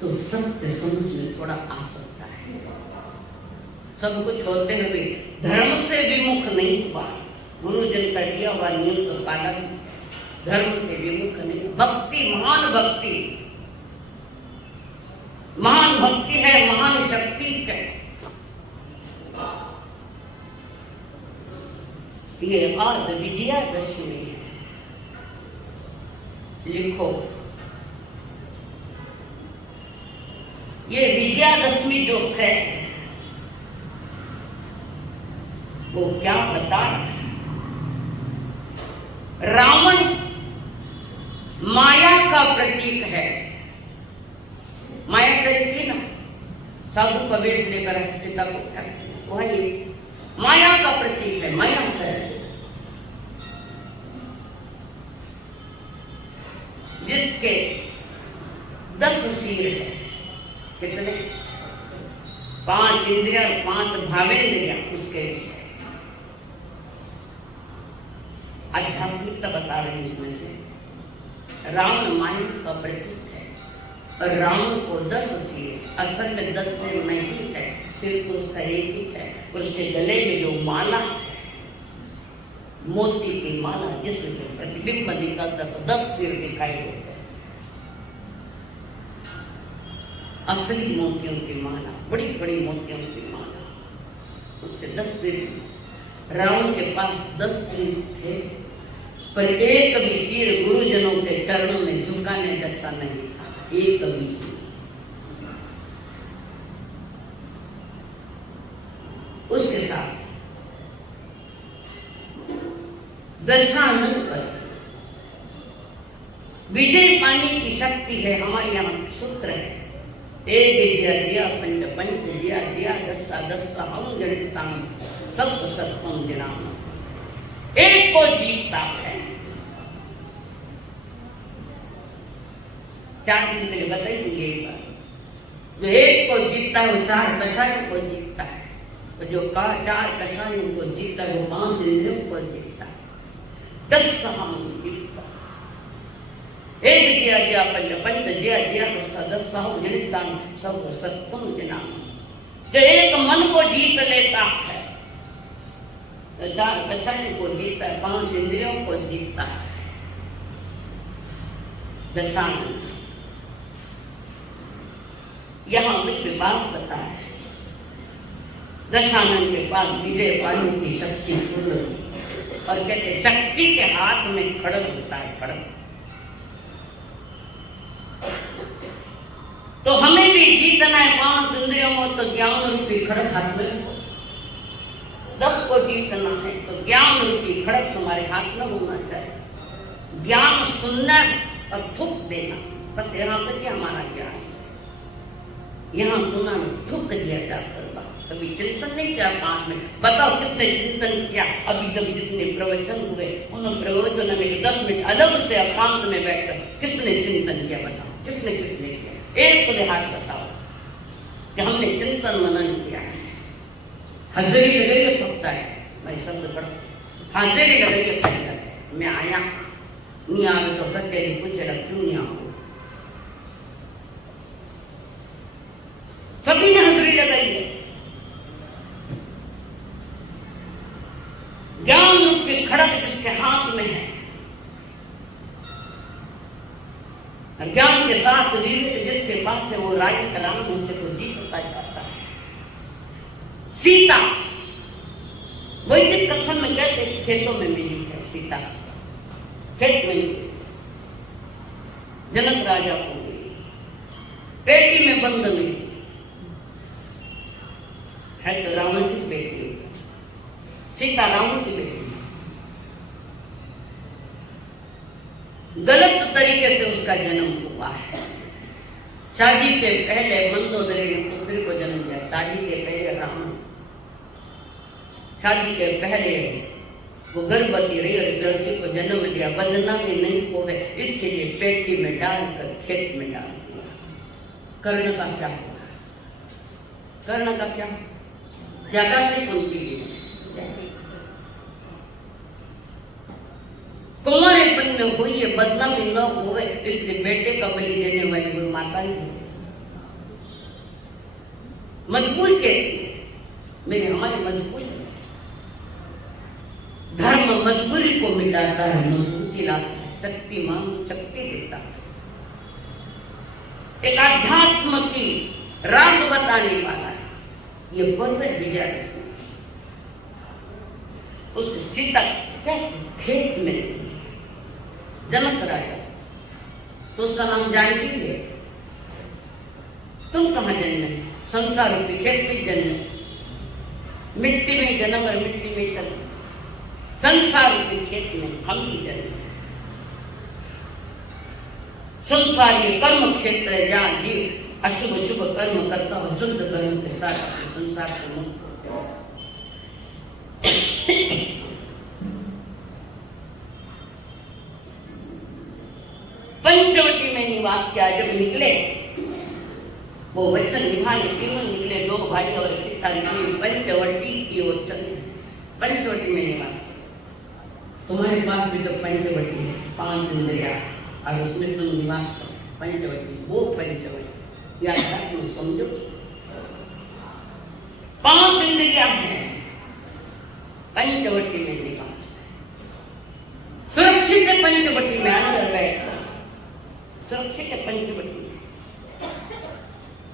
तो सत्य समझ में थोड़ा आ सकता है। सब कुछ होते हुए धर्म से विमुख नहीं हुआ, गुरुजन का दिया हुआ नियम का पालन, धर्म से विमुख नहीं। भक्ति, महान भक्ति, महान भक्ति है, महान शक्ति है। ये आज विजयादशमी है। लिखो, ये विजयादशमी जो है वो क्या बता रहा है? रावण माया का प्रतीक है। माया चली थी ना, साधु का वेश लेकर पिता को, वही माया का प्रतीक है। माया है जिसके 10 सिर है। कितने? 5 इंद्रिया, 5 भावेंद्रिया उसके विषय। आध्यात्मिकता बता रही इसमें से। रावण माया का प्रतीक है और रावण को 10 सिर, असल में 10 सिर नहीं है, सिर तो उसका एक ही है। और उसके गले में जो माला है, मोती की माला, जिसमें प्रतिबिंब निकलता तो 10 सिर दिखाई देते हैं। असली मोतियों की माला, बड़ी बड़ी मोतियों की माला, उससे 10 सिर। रावण के पास 10 सिर थे, पर एक भी सिर गुरुजनों के चरणों में झुकाने जैसा नहीं था, एक भी सिर। उसके साथ दशानन पर विजय पाने की शक्ति है। हमारे यहाँ सूत्र है, एक दिया दिया, पंच पंच दिया दिया, दस्सा दस्सा हम जड़ता, सब सत्वम जनाम। एक को जीतता है। 4 दिन पहले बताइए एक बार, जो एक को जीतता है वो 4 कषायों को जीतता है, और जो 4 कषायों को जीतता है वो 5 इंद्रियों को जीतता है। 10 हम जीतता। एक दिया दिया, पंच पंच दिया दिया, दस्सा हम जड़ता, सब सत्वम जनाम। जो एक मन को जीत लेता है, तो 4 कषायों को जीतता है, 5 इंद्रियों को जीतता है। दशानन यहाँ भी बात बता है। दशानन के पास विजय पाने की शक्ति पूर्ण, और कहते शक्ति के हाथ में खड़ग होता है, खड़ग। तो हमें भी जीतना है 5 इंद्रियों में, तो ज्ञान रूपी खड़ग हाथ में। 10 को जीतना है तो ज्ञान रूपी खड़ग तुम्हारे हाथ में होना चाहिए। ज्ञान सुनना और थूक देना, बस यहाँ तक ही हमारा ज्ञान। यहाँ सुना थूक दिया जाकर, कभी चिंतन नहीं किया 5 मिनट। बताओ किसने चिंतन किया? अभी तक जितने प्रवचन हुए उन प्रवचन में 10 मिनट अलग से एकांत में बैठकर किसने चिंतन किया? बताओ, किसने किसने किया? एक तो हाथ बताओ कि हमने चिंतन मनन किया है। हाजिरी लगाइए पकता है, मैं शब्द पढ़, हाजिरी लगाइए पकता है। मैं आया नहीं, आवे तो सत्य कुछ क्यों नहीं आओ? सभी ने हाजिरी लगाई है। ज्ञान रूपी खड़ग जिसके हाथ में है, ज्ञान के साथ विवेक जिसके पास है, वो राय कलाम उससे को जीतता जाता है। सीता वैदिक कथन में कहते खेतों में मिली है सीता, खेत में मिली, जनक राजा को मिली, पेटी में बंद मिली है, तो रावण की बेटी, सीता रावण की बेटी। गलत तरीके से उसका जन्म हुआ है, शादी के पहले मंदोदरी ने पुत्री को जन्म दिया। शादी के पहले राम, शादी के पहले वो गर्भवती रही और लड़की को जन्म दिया। बदनामी में नहीं होवे इसके लिए पेटी में डालकर खेत में डाल दिया। कर्ण का क्या हुआ? कर्ण का क्या ज्यादा नहीं उनके लिए कुंवारेपन में हुई है, बदनामी न होवे इसलिए बेटे का बलि देने वाली वो माता ही है। मजबूर के मेरे हमारे मजबूर धर्म मजबूरी को मिटाता है, मजबूती लाता है, शक्तिमान शक्ति देता है। एक आध्यात्म की राज बताने वाला है ये पर्व विजयादशमी। उस सीता क्या खेत में जनक राजा, तो उसका नाम जानकी है। तुम कहाँ जन्मे? संसार रूपी खेत में जन्मे, मिट्टी में जन्म और मिट्टी में चल। संसार रूपी खेत में हम ही जन्मे। संसार ये कर्म क्षेत्र है जहाँ जीव अशुभ शुभ कर्म करता और शुद्ध कर्म के साथ संसार से मुक्त होते हैं। पंचवटी में निवास किया। जब निकले वो वचन निभाने तीनों निकले, दो भाई और सीता निकली पंचवटी की ओर चले। पंचवटी में निवास, तुम्हारे पास भी तो पंचवटी है, 5 इंद्रिया और उसमें तुम निवास करो। पंचवटी वो पंचवटी या समझो 5 इंद्रिया है पंचवटी में निवास। सुरक्षित पंचवटी में अंदर बैठो, सुरक्षित पंचवटी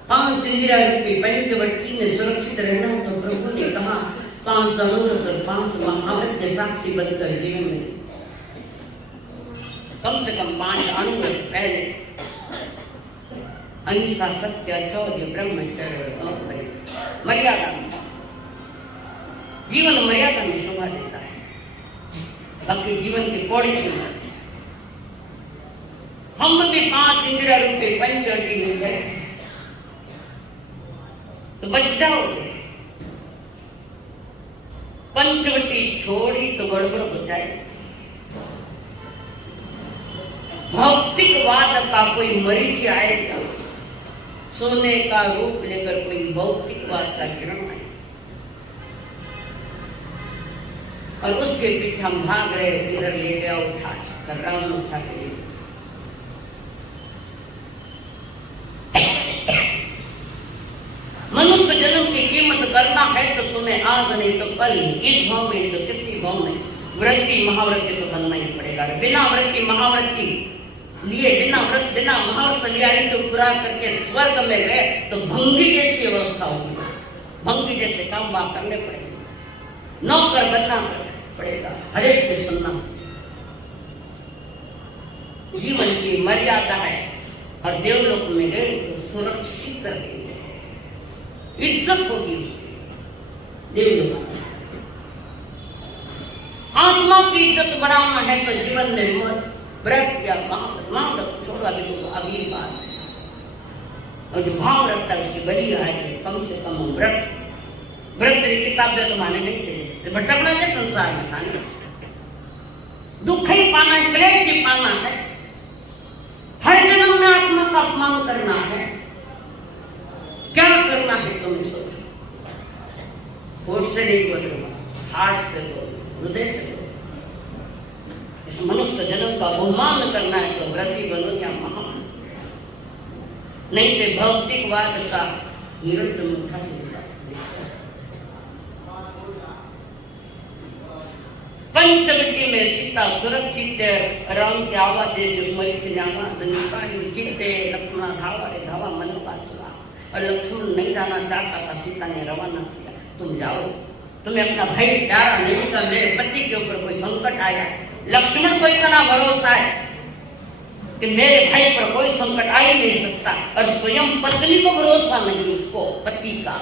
5 इंद्रिया रूपी पंचवटी में सुरक्षित रहना है। तो प्रभु ने कहा 5 तनुर 5 महाव्रत के साक्षी बनकर जीवन में कम से कम 5 अणु पहले अहिंसा सत्य चौर्य ब्रह्मचर्य मर्यादा, जीवन मर्यादा में शोभा देता है। बाकी जीवन की कौड़ी शोभा। हम भी 5 इंद्रिया रूपी पंचवटी में गए तो बच जाओगे। पंचवटी छोड़ी तो गड़बड़ हो जाए। भौतिकवाद का कोई मरीच आएगा, सोने का रूप लेकर कोई भौतिकवाद का किरण आए और उसके पीछे हम भाग रहे। इधर ले गया उठा कर रावण उठा के ले। मनुष्य जन्म की कीमत करना है तो तुम्हें आज नहीं तो कल, इस भाव में तो किसी भाव में वृत्ति महावृत्ति तो बनना ही पड़ेगा। बिना वृत्ति महावृत्ति लिए, बिना व्रत बिना महाव्रत लिया इसे पूरा करके स्वर्ग में गए तो भंगी जैसी अवस्था होगी। भंगी जैसे काम वहां करने पड़ेंगे, नौकर बनना पड़ेगा, हरेक के सुनना। जीवन की मर्यादा है और देवलोक में गए तो सुरक्षित कर देंगे, इज्जत होगी उसकी देवलोक। आत्मा की इज्जत बढ़ाना है तो जीवन में व्रत या महाव्रत छोड़ो। अभी तो अगली बात है। और जो भाव रखता है उसकी बलि आएगी। कम से कम व्रत की किताब तो माने नहीं चाहिए। भटकना है संसार में, खाने दुख ही पाना है, क्लेश ही पाना है। हर जन्म में आत्मा का अपमान करना है। क्या करना है तुम्हें सोचो। होठ से नहीं बोलो, हार्ट से बोलो, हृदय से बोलो। इस मनुष्य जन्म का बहुमान करना है तो व्रती बनो या महान, नहीं तो भौतिकवाद का हिरण मुठा मिलता। पंचवटी में सीता सुरक्षित राम के आवाज चित्ते लक्ष्मण धावा रे धावा मन वाचला। और लक्ष्मण नहीं जाना चाहता था, सीता ने रवाना किया तुम जाओ, तुम्हें अपना भाई प्यारा नहीं था, मेरे पति के ऊपर कोई संकट आया। लक्ष्मण को इतना भरोसा है कि मेरे भाई पर कोई संकट आ ही नहीं सकता और स्वयं पत्नी को भरोसा नहीं उसको पति का।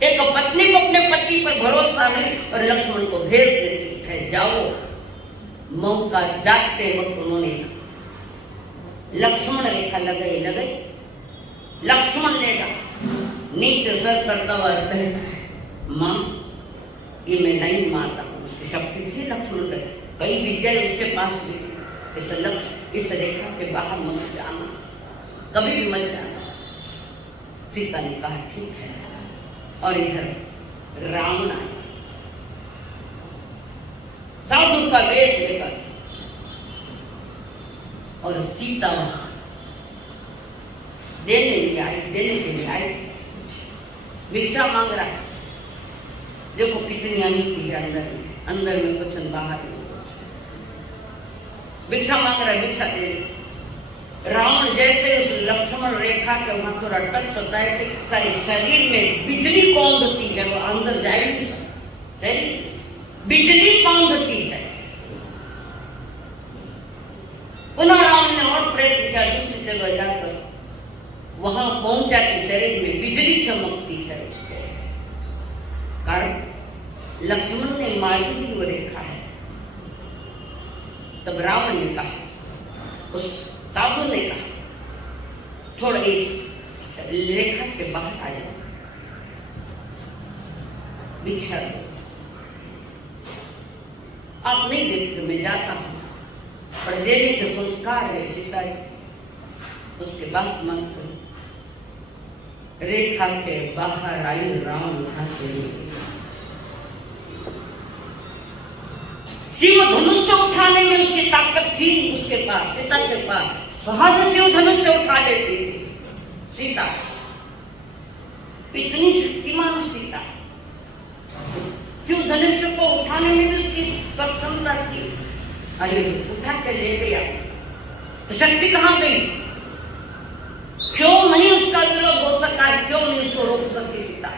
एक पत्नी को अपने पति पर भरोसा नहीं और लक्ष्मण को भेज देती है जाओ। मौका जाते वक्त उन्होंने लक्ष्मण रेखा लगाई लक्ष्मण लेगा, नीचे सर करता हुआ कहता है, माँ ये मैं नहीं मारता हूँ। शक्ति थी लक्ष्मण पे, कई विद्या उसके पास भी, इस लक्ष्य इस रेखा के बाहर मत जाना, कभी भी मत जाना। सीता ने कहा ठीक है। और इधर रावण आया साधु का वेश लेकर, और सीता देने के लिए आई, भिक्षा मांग रहा है। देखो कितनी अनिति है अंदर में कुछ बाहर में। भिक्षा मांग रहा है, भिक्षा दे। रावण जैसे उस लक्ष्मण रेखा के वहां थोड़ा टच होता है कि सारे शरीर में बिजली कौंधती है, वो अंदर जाएगी, बिजली कौंधती है। पुनः रावण ने और प्रयत्न किया, दूसरी जगह जाकर वहां पहुंचा कि शरीर में बिजली चमकती है। उसके कारण लक्ष्मण ने मारी ही वो रेखा है। तब रावण ने कहा, उस साधु ने कहा, थोड़ा इस रेखा के बाहर आ जाओ, भिक्षा दो। आप नहीं देखते, मैं जाता हूं, पर देने के संस्कार है सीता जी। उसके बाद मन करो, रेखा के बाहर आई रावण उठाते शिव धनुष से उठाने में उसकी ताकत थी, उसके पास, सीता के पास सहज शिव धनुष से उठा लेती थी सीता। इतनी शक्तिमान सीता, शिव धनुष को उठाने में भी उसकी सक्षमता थी। अरे उठा के ले गया, तो शक्ति कहां गई? क्यों नहीं उसका विरोध हो सका, क्यों नहीं उसको रोक सकी सीता?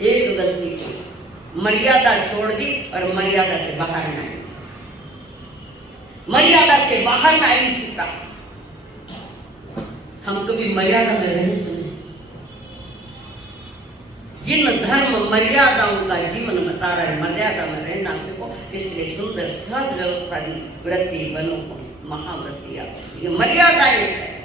एक गलती की, मर्यादा छोड़ दी और मर्यादा के बाहर न आई। मर्यादा के बाहर न आई सीता। हम कभी मर्यादा में रहने चले, जिन धर्म मर्यादाओं का जीवन बता रहा है, मर्यादा में रहना सीखो। इसलिए सुंदर सहज व्यवस्था दी, व्रती बनो महाव्रती। ये मर्यादाएं है।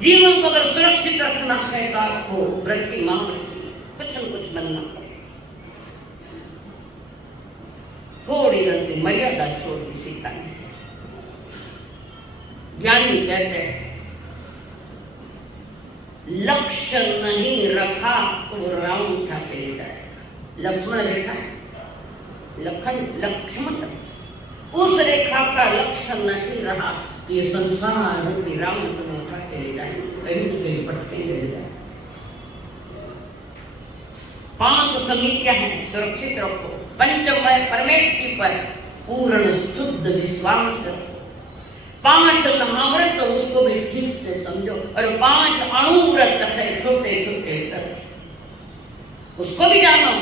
जीवन को अगर सुरक्षित रखना है तो आपको व्रती महाव्रती कुछ न कुछ बनना पड़ेगा। थोड़ी गलती, मर्यादा छोड़ दी सीता ने। ज्ञानी कहते हैं, लक्ष्य नहीं रखा तो रावण उठा के ले जाए। लक्ष्मण रेखा, लक्ष्मण उस रेखा का लक्ष्य नहीं रहा, ये संसार रूपी रावण तुम्हें उठा के ले जाए, कहीं तो कहीं पटके ले जाए। 5 समितियां हैं, सुरक्षित रखो। पंचमय परमेश्वरी पर पूर्ण शुद्ध विश्वास रखो। 5 महाव्रत, उसको भी ठीक से समझो। और 5 अणुव्रत है, छोटे छोटे व्रत, उसको भी जानो।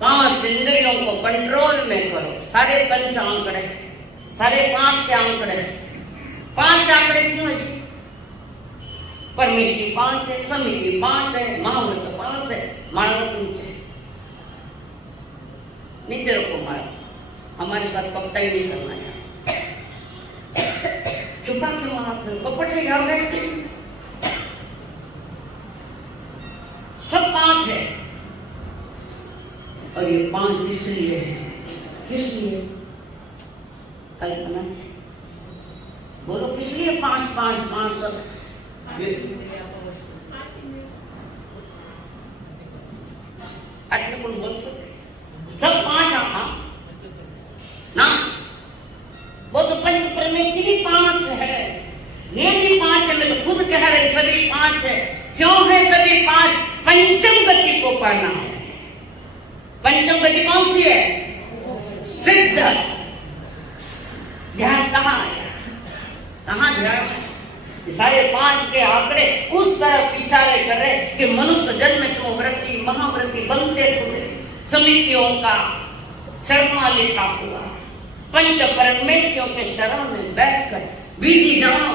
5 इंद्रियों को कंट्रोल में करो। सारे 5 आंकड़े, सारे 5 के आंकड़े, 5 के आंकड़े क्यों है? परमेश्वरी 5 है, समिति 5 है, महाव्रत 5 है, मानव नीचे नीचे रखो। हमारे साथ कपटा ही नहीं करना है। छुपा क्यों आप कपट है यार, बैठते सब 5 है। और ये 5 किस लिए है? किस लिए? कल्पना बोलो, किस लिए 5 सब? कौन बोल सकते? सब 5 आता ना, वो तो पंच परमेश्वरी भी 5 है, ये भी 5 है। मैं तो खुद कह रही सभी 5 है। क्यों है सभी 5? पंचम गति को पाना है। पंचम गति कौन सी है? सिद्ध। ध्यान कहाँ आया? कहाँ ध्यान? सारे 5 के आंकड़े उस तरफ इशारे कर रहे कि मनुष्य जन्म क्यों व्रती महाव्रती बनते हुए, समितियों का शर्मा लेता हुआ, पंच परमेश्वरों के शरण में बैठकर विधि जानो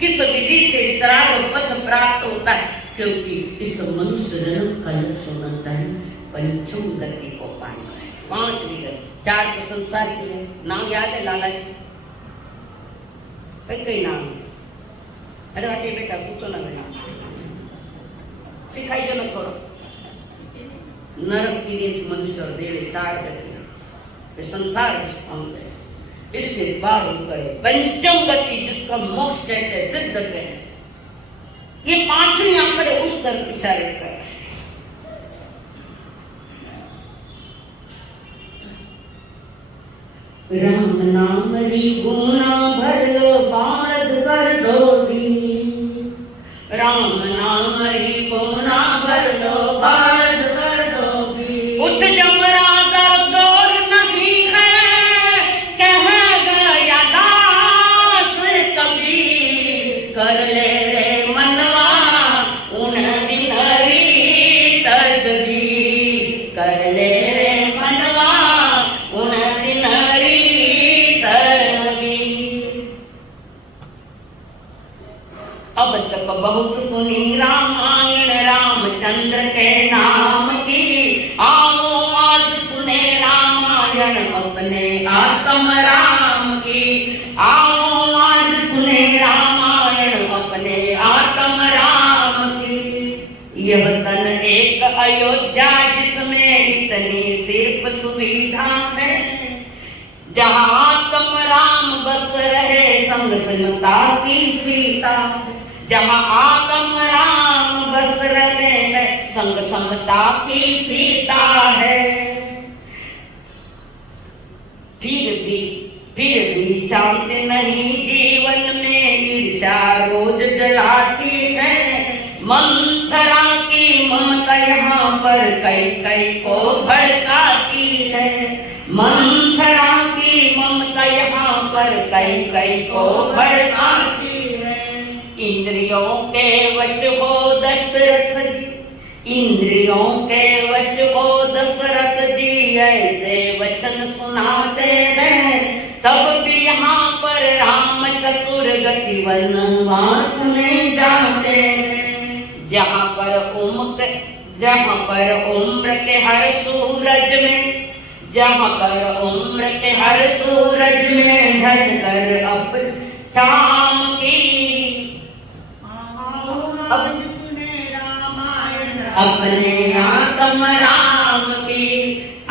किस विधि से वितराग पथ प्राप्त होता है। क्योंकि इस मनुष्य जन्म का लक्ष्य होता है पंचम गति को पाना है। 5 विगत, 4 को संसार के नाम याद है, लाला जी कई नाम। अरे वाटे बेटा पूछो ना बेटा सिखाई दो ना थोड़ा नरक की रेत मनुष्य और देव चार गति संसार इसके बाद पंचम गति जिसका मोक्ष कहते हैं सिद्ध कहते हैं ये पांचों आंकड़े उस तरफ इशारे कर रहे हैं। राम नाम री गुना भर लो बारद कर दो दी राम नाम री गुना भर लो बारद कर दो दी उठ जमरा कर जोर नहीं है कह गया दास कबीर कर ले रे मनवा उन दिन हरी तदबीर कर ले रे मनवा उन दिन हरी तदबीर। अब तक बहुत सुनी रामायण रामचंद्र के नाम की आओ आज सुने रामायण अपने आत्म राम की आओ आज सुने रामायण अपने आत्म राम की। यह तन एक अयोध्या जिसमें इतनी सिर्फ सुविधा है जहाँ आत्म राम बस रहे संग समता की सीता जहाँ आत्म राम बस रहे संग समता की सीता है। फिर भी शांति नहीं जीवन में ईर्ष्या रोज जलाती है मंथरा की ममता यहाँ पर कई कई को भड़काती है मंथरा की ममता यहाँ पर कई कई को भड़काती है। इंद्रियों के वश हो दशरथ जी इंद्रियों के वश हो दशरथ जी ऐसे वचन सुनाते हैं तब भी यहाँ पर राम चतुर गति वनवास में जाते हैं। जहाँ पर उम्र के हर सूरज में जहाँ पर उम्र के हर सूरज में ढल कर अब शाम की अब सुने रामायण अपने आत्म राम की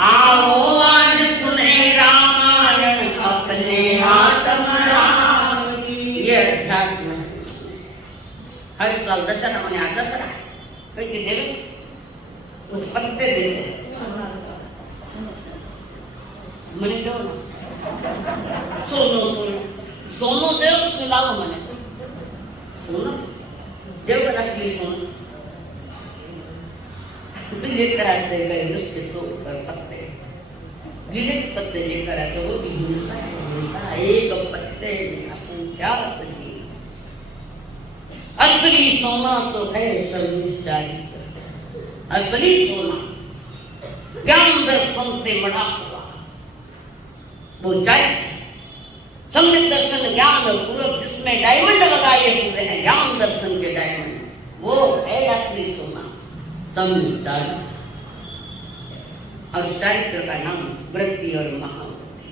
आओ आज सुने रामायण अपने आत्म राम की। ये अध्यात्म हर साल दशहरा मने आ दशहरा कई के देवे कुछ पत्ते देते मने दो ना सोनो सोनो देव सुनाओ मने सुनो देव का असली सोनो लेकर आते गए नृत्य तो कर पत्ते गिले पत्ते लेकर आते वो भी हिंसा एक पत्ते असंख्यात जी असली सोना तो है चारित्र असली सोना ज्ञान दर्शन से बड़ा हुआ वो चारित्र सम्यक दर्शन ज्ञान पूर्वक जिसमें डायमंड लगाए हुए हैं ज्ञान दर्शन के डायमंड वो है असली सोना सम्यक और चारित्र का नाम वृत्ति और महावृत्ति।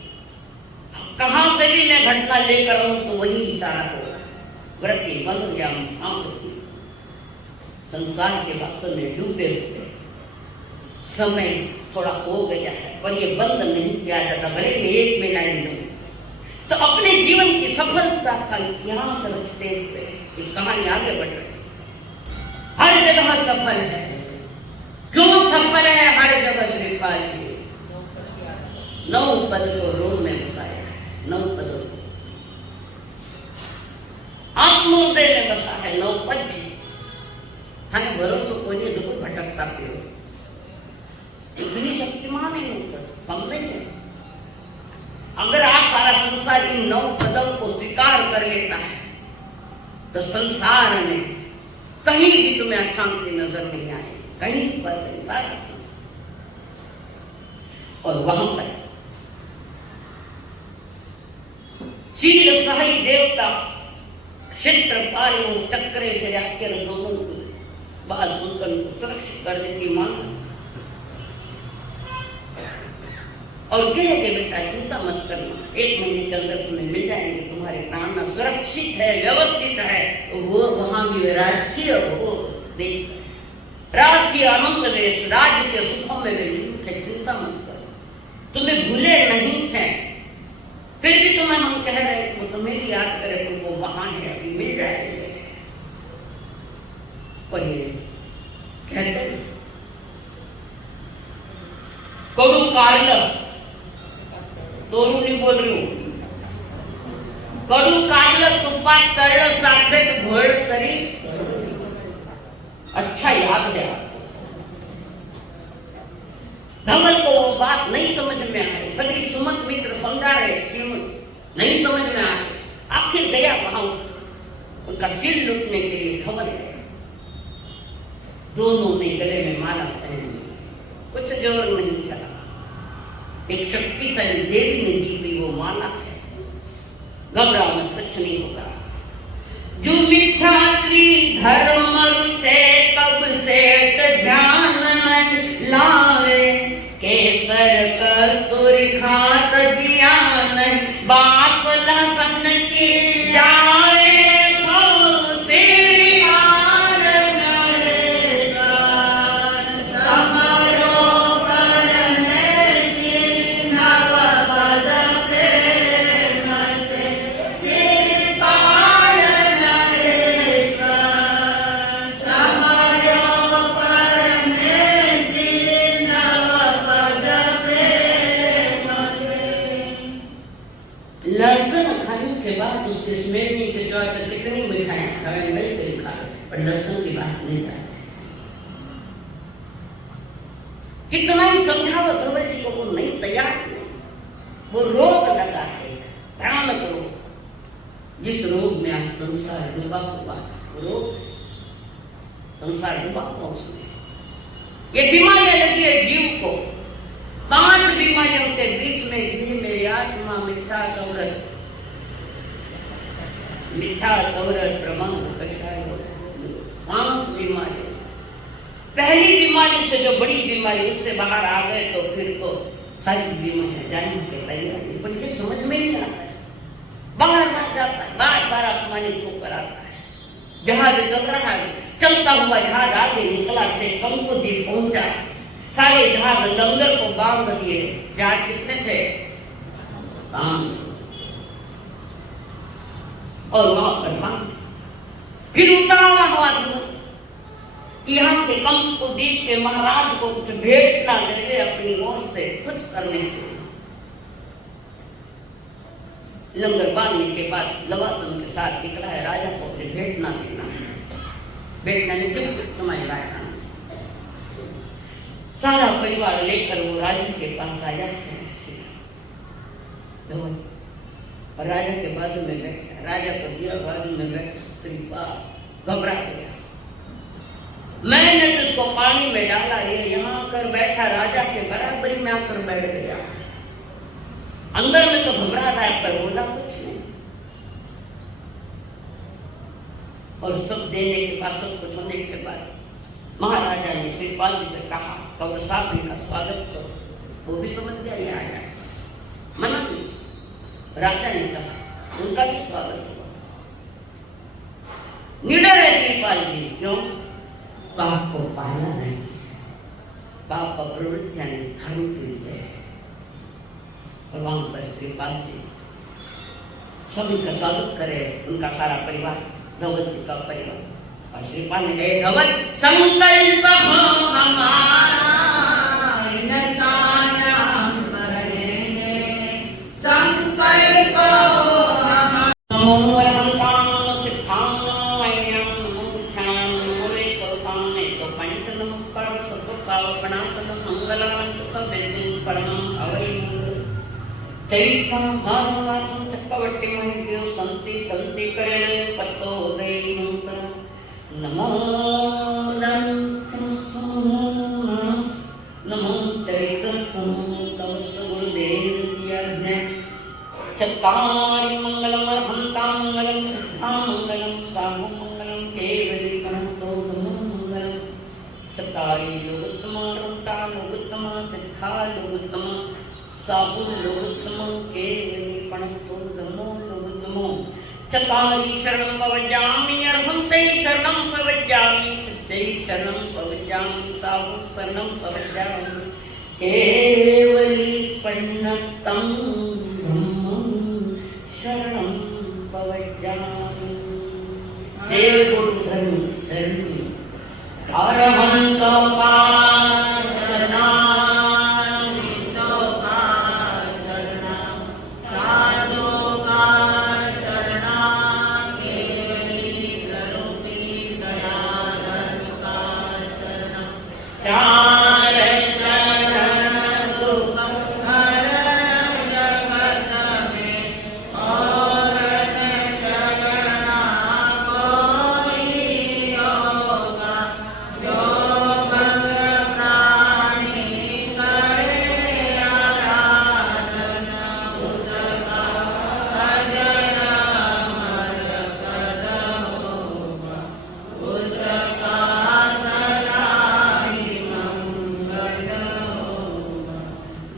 कहां से भी मैं घटना लेकर आऊं तो वही इशारा होगा वृत्ति मनोज्ञान महावृत्ति। संसार के बातों में डूबे हुए समय थोड़ा हो गया है पर ये बंद नहीं किया जाता भले एक में लाइन दूं तो अपने जीवन की सफलता का इतिहास रचते हुए एक कहानी आगे बढ़ रही हर जगह सफल है। क्यों सफल है हर जगह? श्रीपाल जी 9 पद को रोम में बसाया है 9 पदों को आत्मोदय में बसा है 9 पद जी। हमें भरोसा कोई दुख भटकता पियो इतनी शक्तिमान है हम नहीं है। अगर आज सारा संसार इन 9 पदों को स्वीकार कर लेता है तो संसार में कहीं भी तुम्हें अशांति नजर नहीं आए कहीं पर सारा संसार और वहां पर शील सहाय देवता क्षेत्र पालो चक्रे से आकर दोनों बात सुनकर सुरक्षित कर देती मां और कह के बेटा चिंता मत करना 1 महीने के अंदर तुम्हें मिल जाएंगे तुम्हारे तुम्हारे प्राण सुरक्षित है, व्यवस्थित है, वो वहां भी राजकीय हो देख, राजकीय आनंद में, राज्य के सुखों में चिंता मत करो। तुम्हें भूले नहीं थे, फिर भी तुम्हें हम कह रहे हैं वो तुम्हें याद करे तो वो वहां है, अभी मिल जाएंगे। और ये कहते हैं कड़ू कार्य, तोरू नहीं बोल रही हूं, कड़ू कार्य तुपा तड़ साथे घोड़ करी। अच्छा याद है आपको। धवल को वो बात नहीं समझ में आ रही, सभी सुमत मित्र समझा रहे, क्यों नहीं समझ में आ रही। आखिर गया वहां उनका सिर लूटने के लिए धवल गया। दोनों ने गले में माला पहन ली, कुछ जोर नहीं चला। एक शक्तिशाली देवी ने दी हुई वो माला है, घबराओ मत, कुछ नहीं होगा। जो मिथ्या की धर्म रुचे कब सेठ ध्यान न लावे, केसर कस्तूरी खात दिया नहीं, बास लहसन की जाए कितनी मिठाई खाए नहीं खा, पर लहसुन की बात नहीं करते। कितना ही समझाओ ध्रुव जी को, वो नहीं तैयार, वो रोग लगा है, भयानक रोग। जिस रोग में आज संसार डूबा हुआ, रोग संसार डूबा हुआ उसमें। ये बीमारियां लगी है जीव को। 5 बीमारियों के बीच में जिन्हें मेरी आत्मा मिठा कवरत, मिठा कवरत प्रमाण कषाय, 5 बीमारी। पहली बीमारी से जो बड़ी बीमारी, उससे बाहर आ गए तो फिर तो सारी बीमारियां जाने के तैयार। पर ये समझ में नहीं आता है, बार बार जाता है, बार बार अपमानित होकर आता है। जहाज चल रहा है, चलता हुआ जहाज आगे निकला थे, कंकुदी पहुंचा, सारे जहाज लंगर को बांध दिए। जहाज कितने थे? 5। और वहां पर बांध, फिर उतारा हुआ कि यहाँ के कंकुदीप के महाराज को कुछ भेंट ना देते अपनी ओर से खुश करने के लिए। लंगर बांधने के बाद लवातम के साथ निकला है, राजा को अपने भेंट ना देना, भेंट नहीं क्यों तुम्हारे राजा। सारा परिवार लेकर वो राजा के पास आया और राजा के बाजू में बैठा। राजा को दिया, बाजू में बैठा। श्रीपाद घबरा गया, मैंने तो उसको पानी में डाला, ये यहाँ आकर बैठा, राजा के बराबरी में आकर बैठ गया। अंदर में तो घबरा रहा है, पर बोला कुछ नहीं। और सब देने के बाद, सब कुछ होने के बाद महाराजा ने श्रीपाल जी से कहा, कवर साहब इनका स्वागत करो। वो भी समझ गया ये आया, मना नहीं। राजा ने कहा, उनका भी स्वागत हुआ। निडर है श्रीपाल जी, क्यों? बाप को पाया नहीं, बाप का प्रवृत्तियां धर्म के लिए। और वहां पर श्रीपाल जी सभी का स्वागत करे, उनका सारा परिवार, धवल जी का परिवार। और श्रीपाल ने कहे, धवल संकल्प हो हमारा, संकल्प चैतम भानुवासं चक्रवर्ती महिद्यो संति संति करे पत्तो उदय मंत्र नमो नमो चैतस्तम तमस गुरुदेव की आज्ञा। चत्तारि मंगलम अर्हंतां मंगलम सिद्धां मंगलम साहु मंगलम केवली कणतो मंगलम। चत्तारि योगोत्तमा अर्हंता योगोत्तमा सिद्धा योगोत्तमा साहु लोकसमं केवली पणतो धम्मो लोकसम नमो। चत्वारि शरणं प्रपद्यामि अर्थं ते शरणं प्रपद्यामि सिद्धे शरणं प्रपद्यामि साहु शरणं प्रपद्यामि केवलीपन्नतं ब्रह्मं शरणं प्रपद्यामि। हे गुरुधर्म धर्मी अरहन्तो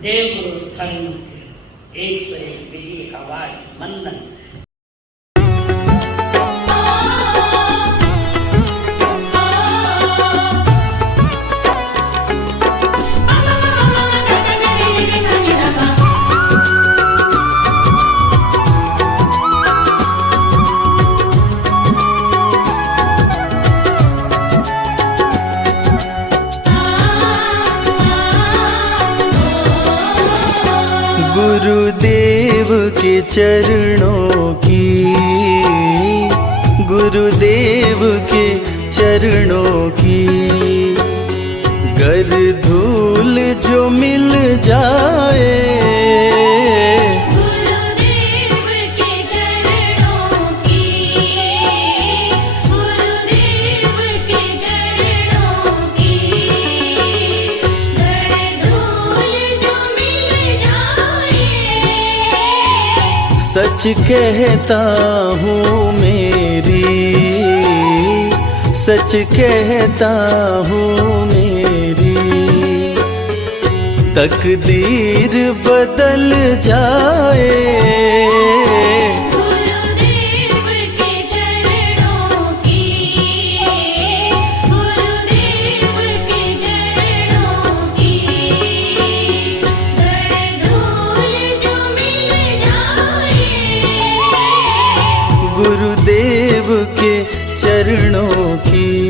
देवगुरु धर्म एक से एक विधि आवाज मंदन। गुरुदेव के चरणों की, गुरुदेव के चरणों की गर धूल जो मिल जाए, गुरुदेव के चरणों की, गुरुदेव के चरणों की गर धूल जो मिल जाए। सच कहता हूँ मेरी, सच कहता हूँ मेरी तकदीर बदल जाए। गुरुदेव के चरणों की, गुरुदेव के चरणों की गर धूल जो मिल जाए। गुरुदेव के चरणों की।